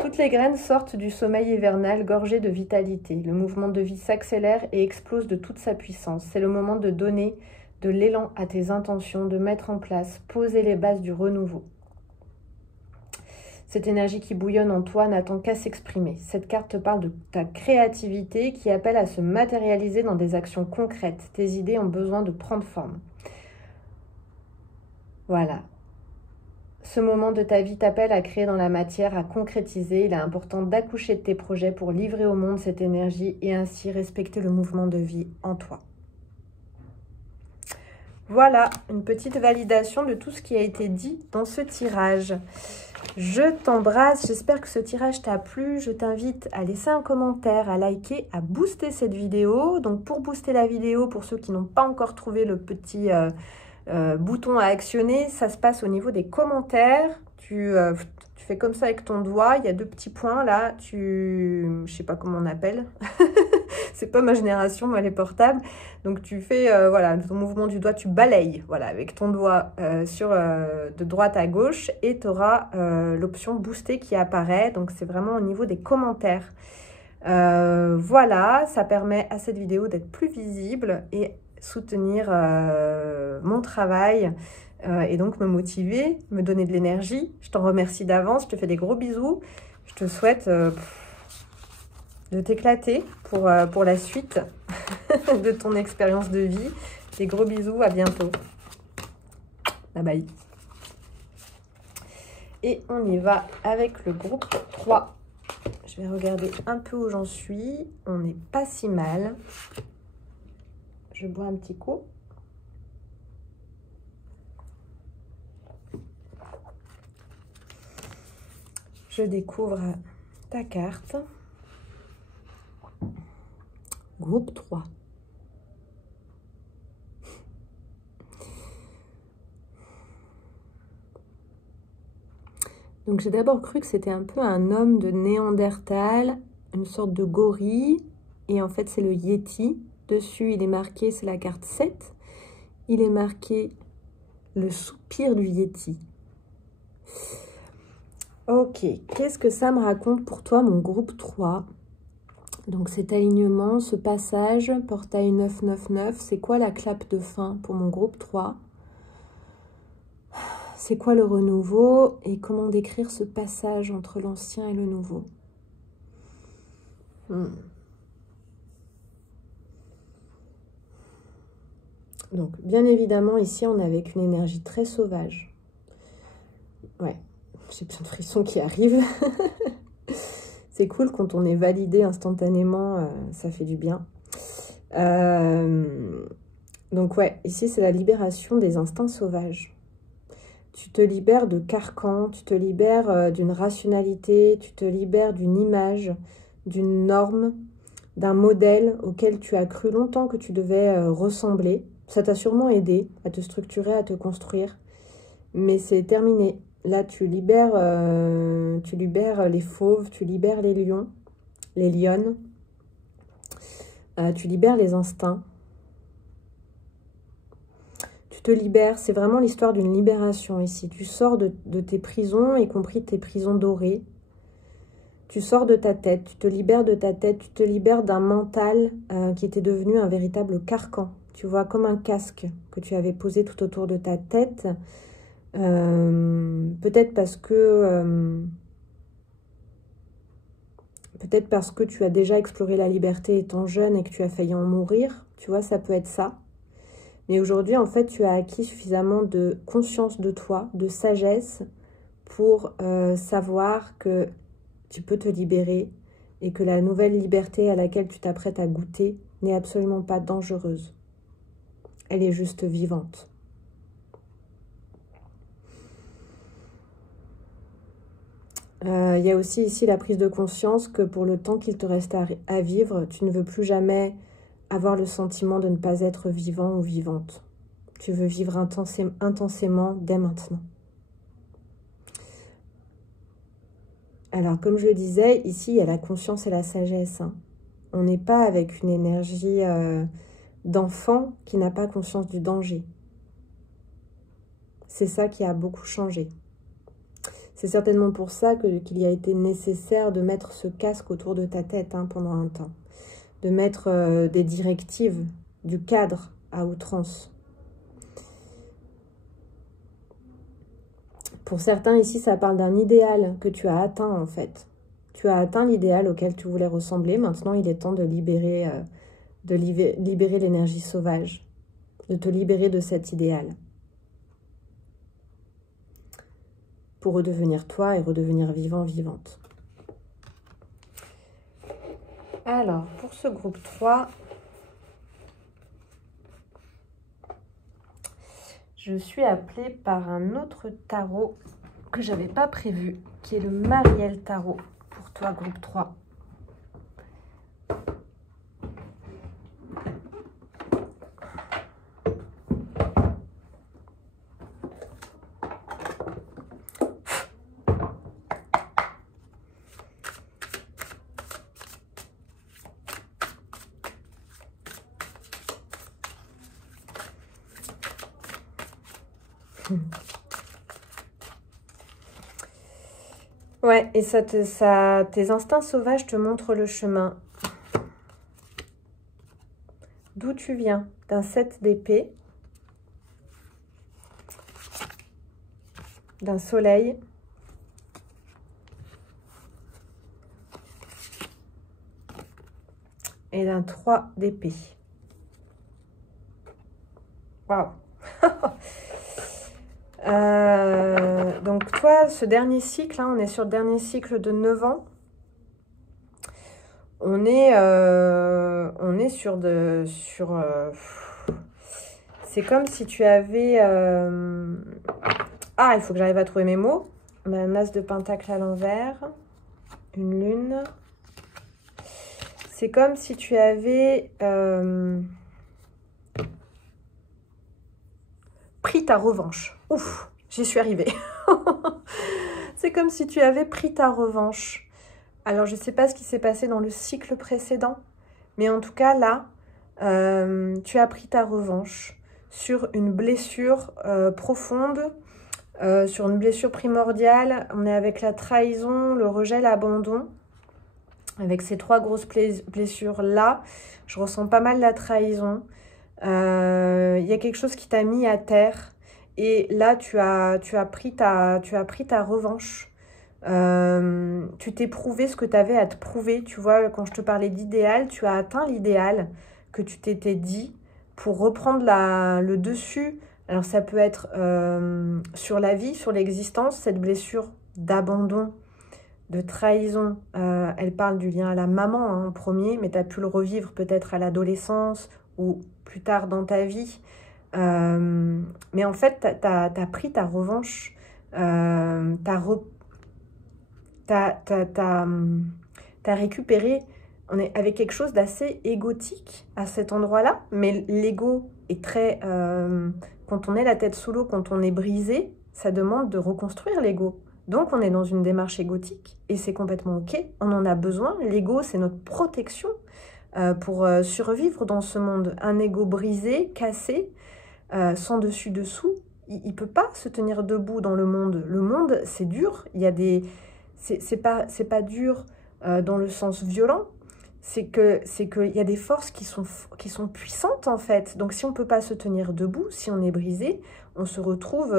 Toutes les graines sortent du sommeil hivernal gorgé de vitalité. Le mouvement de vie s'accélère et explose de toute sa puissance. C'est le moment de donner de l'élan à tes intentions, de mettre en place, poser les bases du renouveau. Cette énergie qui bouillonne en toi n'attend qu'à s'exprimer. Cette carte te parle de ta créativité qui appelle à se matérialiser dans des actions concrètes. Tes idées ont besoin de prendre forme. Voilà. Ce moment de ta vie t'appelle à créer dans la matière, à concrétiser. Il est important d'accoucher de tes projets pour livrer au monde cette énergie et ainsi respecter le mouvement de vie en toi. Voilà, une petite validation de tout ce qui a été dit dans ce tirage. Je t'embrasse, j'espère que ce tirage t'a plu. Je t'invite à laisser un commentaire, à liker, à booster cette vidéo. Donc pour booster la vidéo, pour ceux qui n'ont pas encore trouvé le petit bouton à actionner, ça se passe au niveau des commentaires. Tu fais comme ça avec ton doigt, il y a 2 petits points là, je sais pas comment on appelle, c'est pas ma génération, moi les portables. Donc tu fais, voilà, ton mouvement du doigt, tu balayes, voilà, avec ton doigt de droite à gauche et tu auras l'option booster qui apparaît. Donc c'est vraiment au niveau des commentaires. Voilà, ça permet à cette vidéo d'être plus visible et soutenir mon travail et donc me motiver, me donner de l'énergie. Je t'en remercie d'avance, je te fais des gros bisous. Je te souhaite de t'éclater pour la suite de ton expérience de vie. Des gros bisous, à bientôt. Bye bye. Et on y va avec le groupe 3. Je vais regarder un peu où j'en suis. On n'est pas si mal. Je bois un petit coup. Je découvre ta carte. Groupe 3. Donc j'ai d'abord cru que c'était un peu un homme de Néandertal, une sorte de gorille. Et en fait c'est le Yéti. Dessus il est marqué, c'est la carte 7. Il est marqué le soupir du Yéti. Ok, qu'est-ce que ça me raconte pour toi, mon groupe 3? Donc cet alignement, ce passage, portail 999, c'est quoi la clap de fin pour mon groupe 3? C'est quoi le renouveau et comment décrire ce passage entre l'ancien et le nouveau? Donc bien évidemment ici on est avec une énergie très sauvage. Ouais, j'ai plein de frissons qui arrivent. C'est cool quand on est validé instantanément, ça fait du bien. Donc ouais, ici c'est la libération des instincts sauvages. Tu te libères de carcans, tu te libères d'une rationalité, tu te libères d'une image, d'une norme, d'un modèle auquel tu as cru longtemps que tu devais ressembler. Ça t'a sûrement aidé à te structurer, à te construire, mais c'est terminé. Là, tu libères les fauves, tu libères les lions, les lionnes, tu libères les instincts. Tu te libères, c'est vraiment l'histoire d'une libération ici. Tu sors de tes prisons, y compris tes prisons dorées. Tu sors de ta tête, tu te libères de ta tête, tu te libères d'un mental qui était devenu un véritable carcan. Tu vois, comme un casque que tu avais posé tout autour de ta tête. Peut-être parce que tu as déjà exploré la liberté étant jeune et que tu as failli en mourir. Tu vois, ça peut être ça. Mais aujourd'hui, en fait, tu as acquis suffisamment de conscience de toi, de sagesse, pour savoir que tu peux te libérer et que la nouvelle liberté à laquelle tu t'apprêtes à goûter n'est absolument pas dangereuse. Elle est juste vivante. Il y a aussi ici la prise de conscience que pour le temps qu'il te reste à vivre, tu ne veux plus jamais avoir le sentiment de ne pas être vivant ou vivante. Tu veux vivre intensément dès maintenant. Alors, comme je le disais, ici, il y a la conscience et la sagesse. Hein. On n'est pas avec une énergie d'enfant qui n'a pas conscience du danger. C'est ça qui a beaucoup changé. C'est certainement pour ça qu'il a été nécessaire de mettre ce casque autour de ta tête pendant un temps. De mettre des directives, du cadre à outrance. Pour certains, ici, ça parle d'un idéal que tu as atteint, en fait. Tu as atteint l'idéal auquel tu voulais ressembler. Maintenant, il est temps de libérer l'énergie sauvage, de te libérer de cet idéal. Pour redevenir toi et redevenir vivant, vivante. Alors, pour ce groupe 3, je suis appelée par un autre tarot que je n'avais pas prévu, qui est le Mariel Tarot, pour toi, groupe 3. Ouais, et tes instincts sauvages te montrent le chemin. D'où tu viens? D'un 7 d'épée, d'un soleil, et d'un 3 d'épée. Waouh. Donc toi, ce dernier cycle, hein, on est sur le dernier cycle de 9 ans. On est c'est comme si tu avais... Ah, il faut que j'arrive à trouver mes mots. On a un as de pentacle à l'envers, une lune. C'est comme si tu avais pris ta revanche. Ouf, j'y suis arrivée. C'est comme si tu avais pris ta revanche. Alors, je ne sais pas ce qui s'est passé dans le cycle précédent, mais en tout cas, là, tu as pris ta revanche sur une blessure profonde, sur une blessure primordiale. On est avec la trahison, le rejet, l'abandon. Avec ces 3 grosses blessures-là, je ressens pas mal la trahison. Il y a quelque chose qui t'a mis à terre. Et là, tu as pris ta revanche. Tu t'es prouvé ce que tu avais à te prouver. Tu vois, quand je te parlais d'idéal, tu as atteint l'idéal que tu t'étais dit pour reprendre le dessus. Alors, ça peut être sur la vie, sur l'existence, cette blessure d'abandon, de trahison. Elle parle du lien à la maman hein, en premier, mais tu as pu le revivre peut-être à l'adolescence ou plus tard dans ta vie. Mais en fait, tu as pris ta revanche, t'as récupéré. On est avec quelque chose d'assez égotique à cet endroit-là, mais l'ego est très... quand on est la tête sous l'eau, quand on est brisé, ça demande de reconstruire l'ego. Donc, on est dans une démarche égotique et c'est complètement OK. On en a besoin. L'ego, c'est notre protection pour survivre dans ce monde. Un ego brisé, cassé, sans dessus-dessous, il ne peut pas se tenir debout dans le monde. Le monde, c'est dur. Il y a des... C'est pas dur dans le sens violent. C'est qu'il y a des forces qui sont puissantes, en fait. Donc, si on ne peut pas se tenir debout, si on est brisé, on se retrouve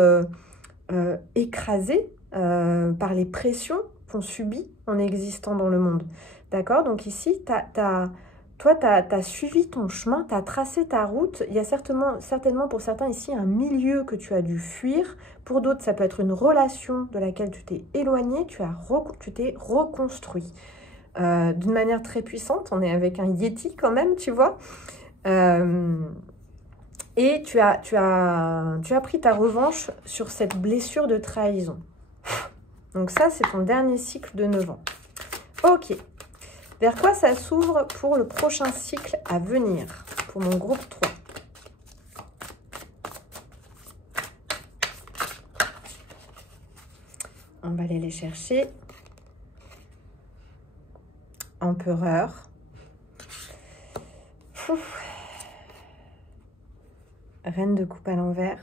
écrasé par les pressions qu'on subit en existant dans le monde. D'accord? Donc ici, toi, tu as suivi ton chemin, tu as tracé ta route. Il y a certainement pour certains ici un milieu que tu as dû fuir. Pour d'autres, ça peut être une relation de laquelle tu t'es éloigné, tu t'es reconstruit. D'une manière très puissante, on est avec un Yeti quand même, tu vois. Et tu as pris ta revanche sur cette blessure de trahison. Donc ça, c'est ton dernier cycle de 9 ans. Ok. Vers quoi ça s'ouvre pour le prochain cycle à venir, pour mon groupe 3? On va aller les chercher. Empereur. Reine de coupe à l'envers.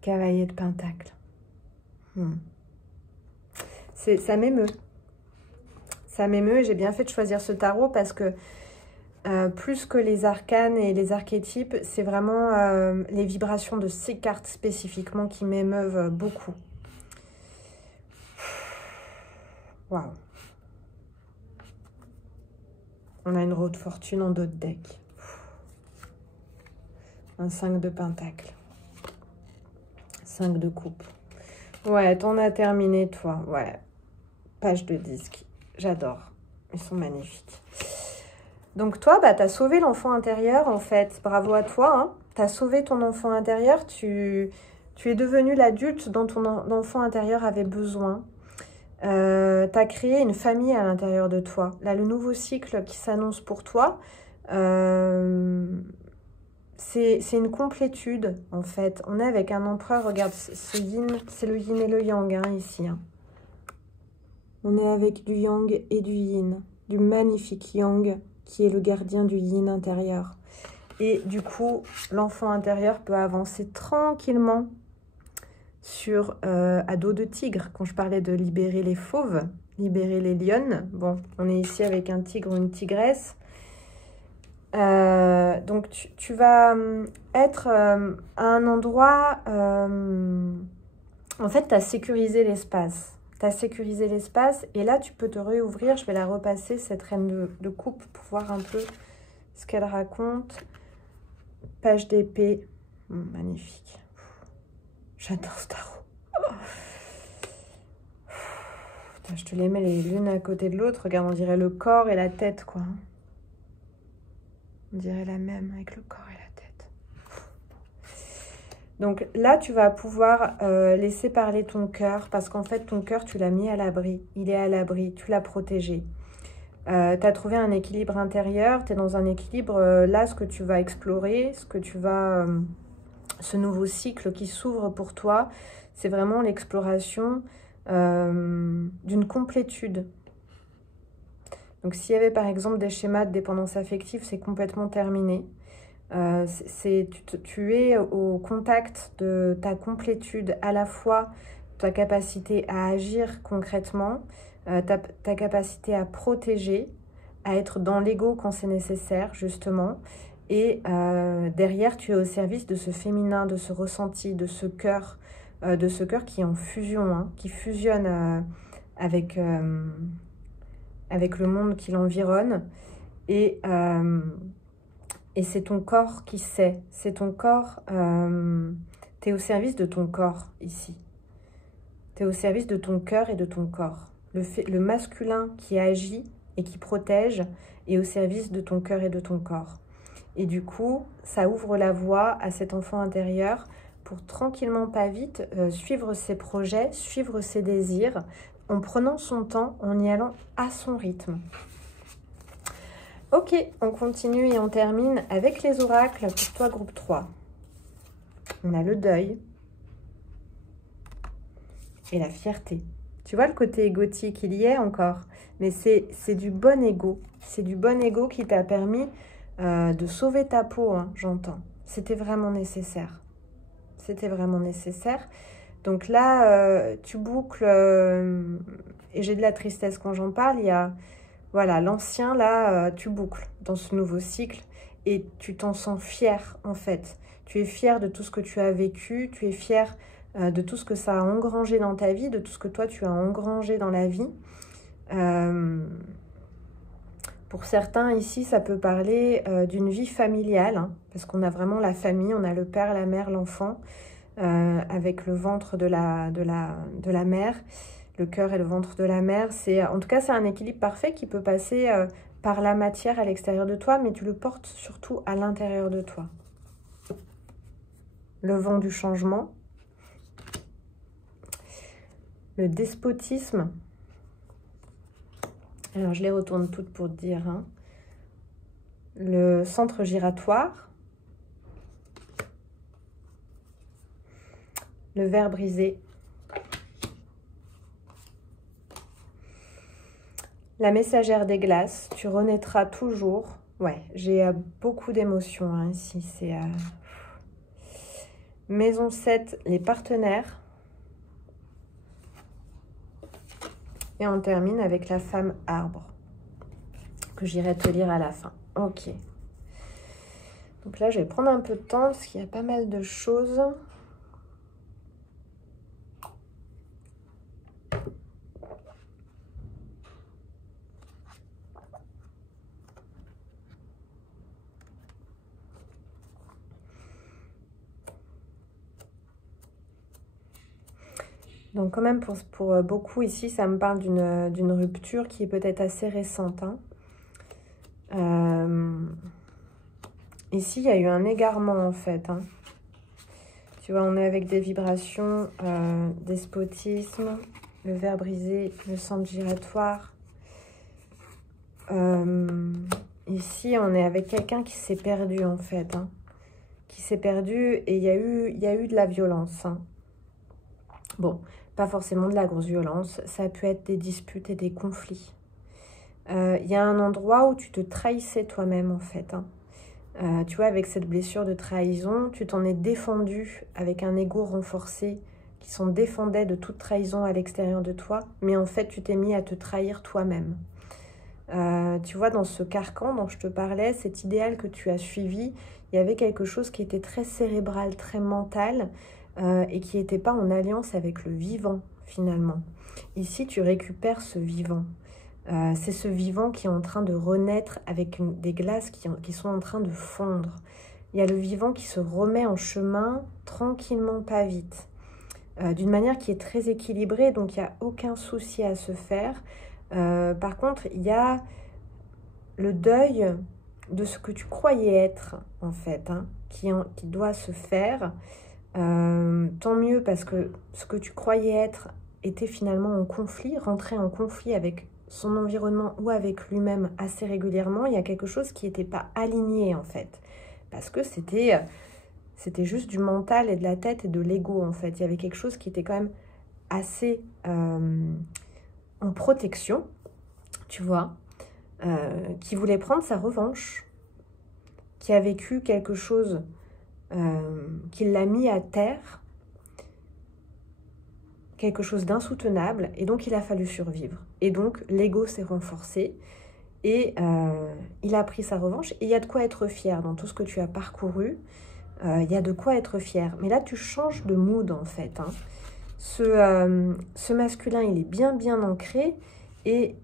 Cavalier de pentacle. Ça m'émeut. Ça m'émeut et j'ai bien fait de choisir ce tarot parce que plus que les arcanes et les archétypes, c'est vraiment les vibrations de ces cartes spécifiquement qui m'émeuvent beaucoup. Waouh. On a une roue de fortune en dos de deck. Un 5 de pentacle. 5 de coupe. Ouais, t'en as terminé, toi. Ouais. Page de disque. J'adore. Ils sont magnifiques. Donc toi, bah, t'as sauvé l'enfant intérieur, en fait. Bravo à toi. Hein. T'as sauvé ton enfant intérieur. Tu es devenu l'adulte dont ton enfant intérieur avait besoin. T'as créé une famille à l'intérieur de toi. Là, le nouveau cycle qui s'annonce pour toi, c'est une complétude, en fait. On est avec un empereur, regarde, ce yin, c'est le yin et le yang, hein, ici. Hein. On est avec du yang et du yin, du magnifique yang qui est le gardien du yin intérieur. Et du coup, l'enfant intérieur peut avancer tranquillement à dos de tigre. Quand je parlais de libérer les fauves, libérer les lionnes, bon, on est ici avec un tigre ou une tigresse. Donc, tu vas être à un endroit... en fait, tu as sécurisé l'espace. Tu as sécurisé l'espace et là, tu peux te réouvrir. Je vais la repasser, cette reine de coupe, pour voir un peu ce qu'elle raconte. Page d'épée. Magnifique. J'adore ce tarot. Putain, je te les mets l'une à côté de l'autre. Regarde, on dirait le corps et la tête, quoi. On dirait la même avec le corps et la tête. Donc là, tu vas pouvoir laisser parler ton cœur parce qu'en fait, ton cœur, tu l'as mis à l'abri. Il est à l'abri, tu l'as protégé. Tu as trouvé un équilibre intérieur, tu es dans un équilibre. Là, ce que tu vas explorer, ce nouveau cycle qui s'ouvre pour toi, c'est vraiment l'exploration d'une complétude. Donc, s'il y avait par exemple des schémas de dépendance affective, c'est complètement terminé. Tu es au contact de ta complétude, à la fois ta capacité à agir concrètement, ta capacité à protéger, à être dans l'ego quand c'est nécessaire, justement. Et derrière, tu es au service de ce féminin, de ce ressenti, de ce cœur qui est en fusion, hein, qui fusionne avec le monde qui l'environne. Et c'est ton corps qui sait. C'est ton corps. Tu es au service de ton corps ici. Tu es au service de ton cœur et de ton corps. Le masculin qui agit et qui protège est au service de ton cœur et de ton corps. Et du coup, ça ouvre la voie à cet enfant intérieur pour tranquillement, pas vite, suivre ses projets, suivre ses désirs, en prenant son temps, en y allant à son rythme. Ok, on continue et on termine avec les oracles pour toi, groupe 3. On a le deuil et la fierté. Tu vois le côté égotique, il y est encore, mais c'est du bon ego. C'est du bon ego qui t'a permis de sauver ta peau, hein, j'entends. C'était vraiment nécessaire. C'était vraiment nécessaire. Donc là, tu boucles, et j'ai de la tristesse quand j'en parle, il y a... Voilà, l'ancien, là, tu boucles dans ce nouveau cycle et tu t'en sens fier, en fait. Tu es fier de tout ce que tu as vécu, tu es fier de tout ce que ça a engrangé dans ta vie, de tout ce que toi, tu as engrangé dans la vie. Pour certains, ici, ça peut parler d'une vie familiale, hein, parce qu'on a vraiment la famille, on a le père, la mère, l'enfant, avec le ventre de la mère. Le cœur et le ventre de la mère, en tout cas, c'est un équilibre parfait qui peut passer par la matière à l'extérieur de toi, mais tu le portes surtout à l'intérieur de toi. Le vent du changement, le despotisme. Alors, je les retourne toutes pour te dire. Hein. Le centre giratoire, le verre brisé, la messagère des glaces, tu renaîtras toujours. Ouais, j'ai beaucoup d'émotions hein, ici. C'est maison 7, les partenaires. Et on termine avec la femme arbre, que j'irai te lire à la fin. Ok. Donc là, je vais prendre un peu de temps, parce qu'il y a pas mal de choses. Donc quand même, pour beaucoup ici, ça me parle d'une rupture qui est peut-être assez récente. Hein. Ici, il y a eu un égarement en fait. Hein. Tu vois, on est avec des vibrations, despotisme, le verre brisé, le centre giratoire. Ici, on est avec quelqu'un qui s'est perdu en fait. Hein. Qui s'est perdu et il y a eu de la violence. Hein. Bon, pas forcément de la grosse violence, ça peut être des disputes et des conflits. Il y a un endroit où tu te trahissais toi-même, en fait. Hein. Tu vois, avec cette blessure de trahison, tu t'en es défendu avec un ego renforcé qui s'en défendait de toute trahison à l'extérieur de toi, mais en fait, tu t'es mis à te trahir toi-même. Tu vois, dans ce carcan dont je te parlais, cet idéal que tu as suivi, il y avait quelque chose qui était très cérébral, très mental, et qui n'était pas en alliance avec le vivant, finalement. Ici, tu récupères ce vivant. C'est ce vivant qui est en train de renaître avec des glaces qui sont en train de fondre. Il y a le vivant qui se remet en chemin, tranquillement, pas vite. D'une manière qui est très équilibrée, donc il n'y a aucun souci à se faire. Par contre, il y a le deuil de ce que tu croyais être, en fait, hein, qui doit se faire. Tant mieux, parce que ce que tu croyais être était finalement en conflit, rentré en conflit avec son environnement ou avec lui-même assez régulièrement. Il y a quelque chose qui n'était pas aligné, en fait, parce que c'était juste du mental et de la tête et de l'ego, en fait. Il y avait quelque chose qui était quand même assez en protection, tu vois, qui voulait prendre sa revanche, qui a vécu quelque chose qui l'a mis à terre, quelque chose d'insoutenable, et donc il a fallu survivre. Et donc l'ego s'est renforcé, et il a pris sa revanche, et il y a de quoi être fier dans tout ce que tu as parcouru, il y a de quoi être fier. Mais là, tu changes de mood, en fait. Hein. Ce masculin, il est bien ancré, et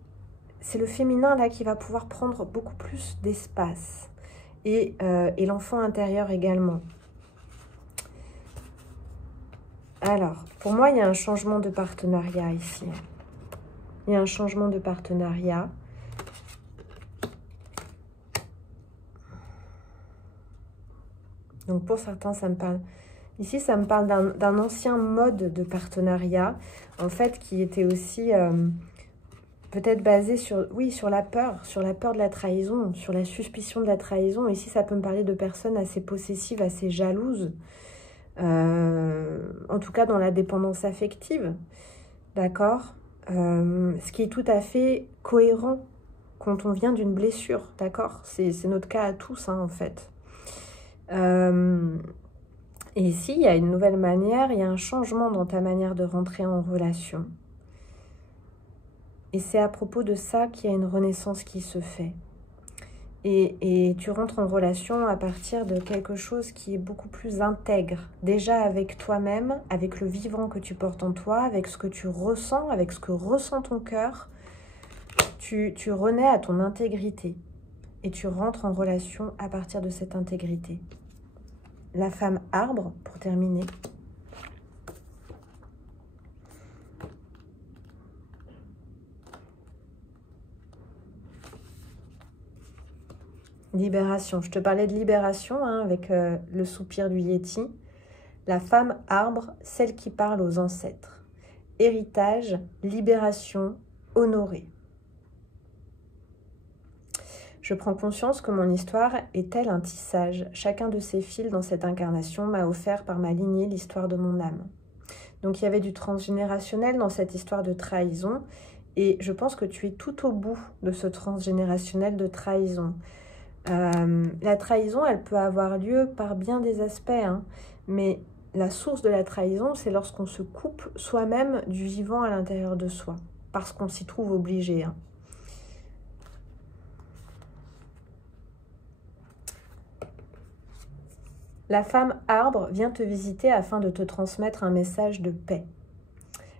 c'est le féminin, là, qui va pouvoir prendre beaucoup plus d'espace, et l'enfant intérieur également. Alors, pour moi, il y a un changement de partenariat ici. Il y a un changement de partenariat. Donc, pour certains, ça me parle... Ici, ça me parle d'un ancien mode de partenariat, en fait, qui était aussi peut-être basé sur, oui, sur la peur de la trahison, sur la suspicion de la trahison. Ici, ça peut me parler de personnes assez possessives, assez jalouses. En tout cas dans la dépendance affective, d'accord, ce qui est tout à fait cohérent quand on vient d'une blessure, d'accord, c'est notre cas à tous, hein, en fait. Et ici, il y a une nouvelle manière, il y a un changement dans ta manière de rentrer en relation. Et c'est à propos de ça qu'il y a une renaissance qui se fait. Et tu rentres en relation à partir de quelque chose qui est beaucoup plus intègre. Déjà avec toi-même, avec le vivant que tu portes en toi, avec ce que tu ressens, avec ce que ressent ton cœur. Tu renais à ton intégrité. Et tu rentres en relation à partir de cette intégrité. La femme arbre, pour terminer. Libération. Je te parlais de libération hein, avec le soupir du Yéti. La femme arbre, celle qui parle aux ancêtres. Héritage, libération, honoré. Je prends conscience que mon histoire est tel un tissage. Chacun de ces fils dans cette incarnation m'a offert par ma lignée l'histoire de mon âme. Donc il y avait du transgénérationnel dans cette histoire de trahison. Et je pense que tu es tout au bout de ce transgénérationnel de trahison. La trahison, elle peut avoir lieu par bien des aspects, hein, mais la source de la trahison, c'est lorsqu'on se coupe soi-même du vivant à l'intérieur de soi, parce qu'on s'y trouve obligé. Hein. La femme arbre vient te visiter afin de te transmettre un message de paix.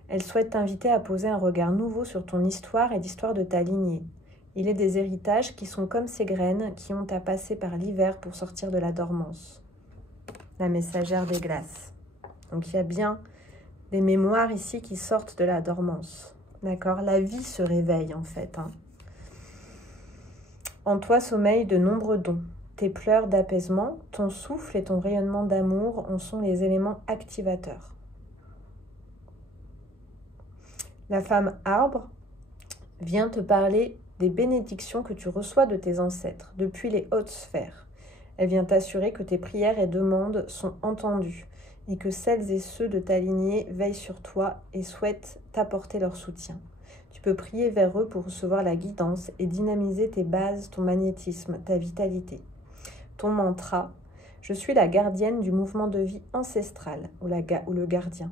Elle souhaite t'inviter à poser un regard nouveau sur ton histoire et l'histoire de ta lignée. Il est des héritages qui sont comme ces graines qui ont à passer par l'hiver pour sortir de la dormance. La messagère des glaces. Donc il y a bien des mémoires ici qui sortent de la dormance. D'accord? La vie se réveille en fait. Hein. En toi sommeillent de nombreux dons. Tes pleurs d'apaisement, ton souffle et ton rayonnement d'amour en sont les éléments activateurs. La femme arbre vient te parler des bénédictions que tu reçois de tes ancêtres depuis les hautes sphères. Elle vient t'assurer que tes prières et demandes sont entendues et que celles et ceux de ta lignée veillent sur toi et souhaitent t'apporter leur soutien. Tu Tu peux prier vers eux pour recevoir la guidance et dynamiser tes bases, ton magnétisme, ta vitalité. Ton mantra, je suis la gardienne du mouvement de vie ancestral ou le gardien.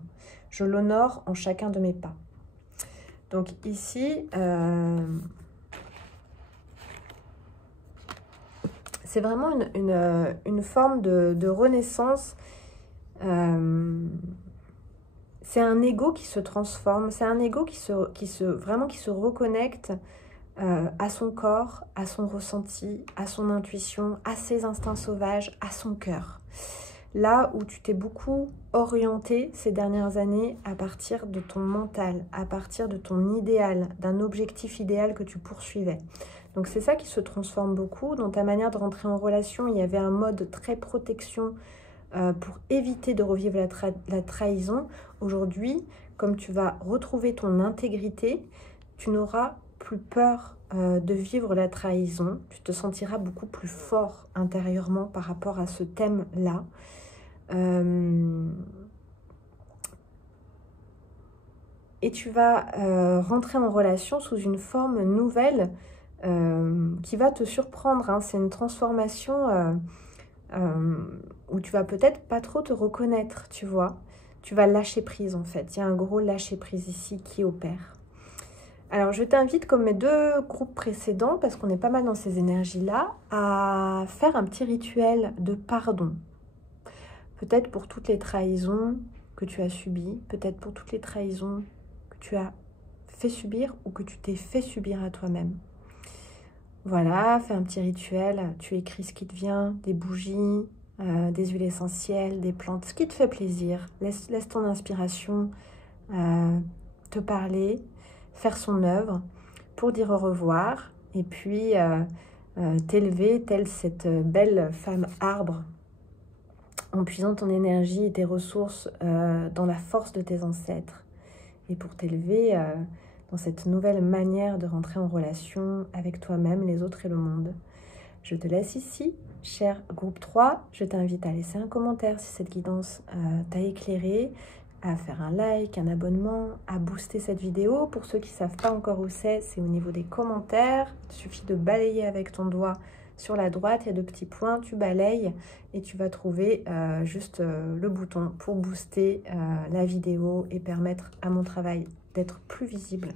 Je l'honore en chacun de mes pas. Donc ici, c'est vraiment une forme de renaissance. C'est un ego qui se transforme, c'est un ego qui se reconnecte à son corps, à son ressenti, à son intuition, à ses instincts sauvages, à son cœur. Là où tu t'es beaucoup orienté ces dernières années à partir de ton mental, à partir de ton idéal, d'un objectif idéal que tu poursuivais. Donc c'est ça qui se transforme beaucoup. Dans ta manière de rentrer en relation, il y avait un mode très protection pour éviter de revivre la trahison. Aujourd'hui, comme tu vas retrouver ton intégrité, tu n'auras plus peur de vivre la trahison. Tu te sentiras beaucoup plus fort intérieurement par rapport à ce thème-là. Et tu vas rentrer en relation sous une forme nouvelle qui va te surprendre. Hein. C'est une transformation où tu vas peut-être pas trop te reconnaître, tu vois. Tu vas lâcher prise en fait. Il y a un gros lâcher prise ici qui opère. Alors je t'invite, comme mes deux groupes précédents, parce qu'on est pas mal dans ces énergies-là, à faire un petit rituel de pardon. Peut-être pour toutes les trahisons que tu as subies, peut-être pour toutes les trahisons que tu as fait subir ou que tu t'es fait subir à toi-même. Voilà, fais un petit rituel, tu écris ce qui te vient, des bougies, des huiles essentielles, des plantes, ce qui te fait plaisir. Laisse ton inspiration te parler, faire son œuvre pour dire au revoir et puis t'élever telle cette belle femme arbre en puisant ton énergie et tes ressources dans la force de tes ancêtres et pour t'élever dans cette nouvelle manière de rentrer en relation avec toi-même, les autres et le monde. Je te laisse ici, cher groupe 3. Je t'invite à laisser un commentaire si cette guidance t'a éclairé, à faire un like, un abonnement, à booster cette vidéo. Pour ceux qui ne savent pas encore où c'est au niveau des commentaires. Il suffit de balayer avec ton doigt sur la droite, il y a deux petits points, tu balayes et tu vas trouver juste le bouton pour booster la vidéo et permettre à mon travail d'être plus visible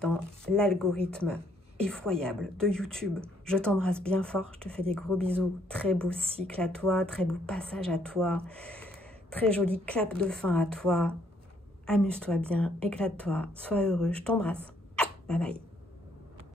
dans l'algorithme effroyable de YouTube. Je t'embrasse bien fort, je te fais des gros bisous. Très beau cycle à toi, très beau passage à toi. Très joli clap de fin à toi. Amuse-toi bien, éclate-toi, sois heureux. Je t'embrasse. Bye bye.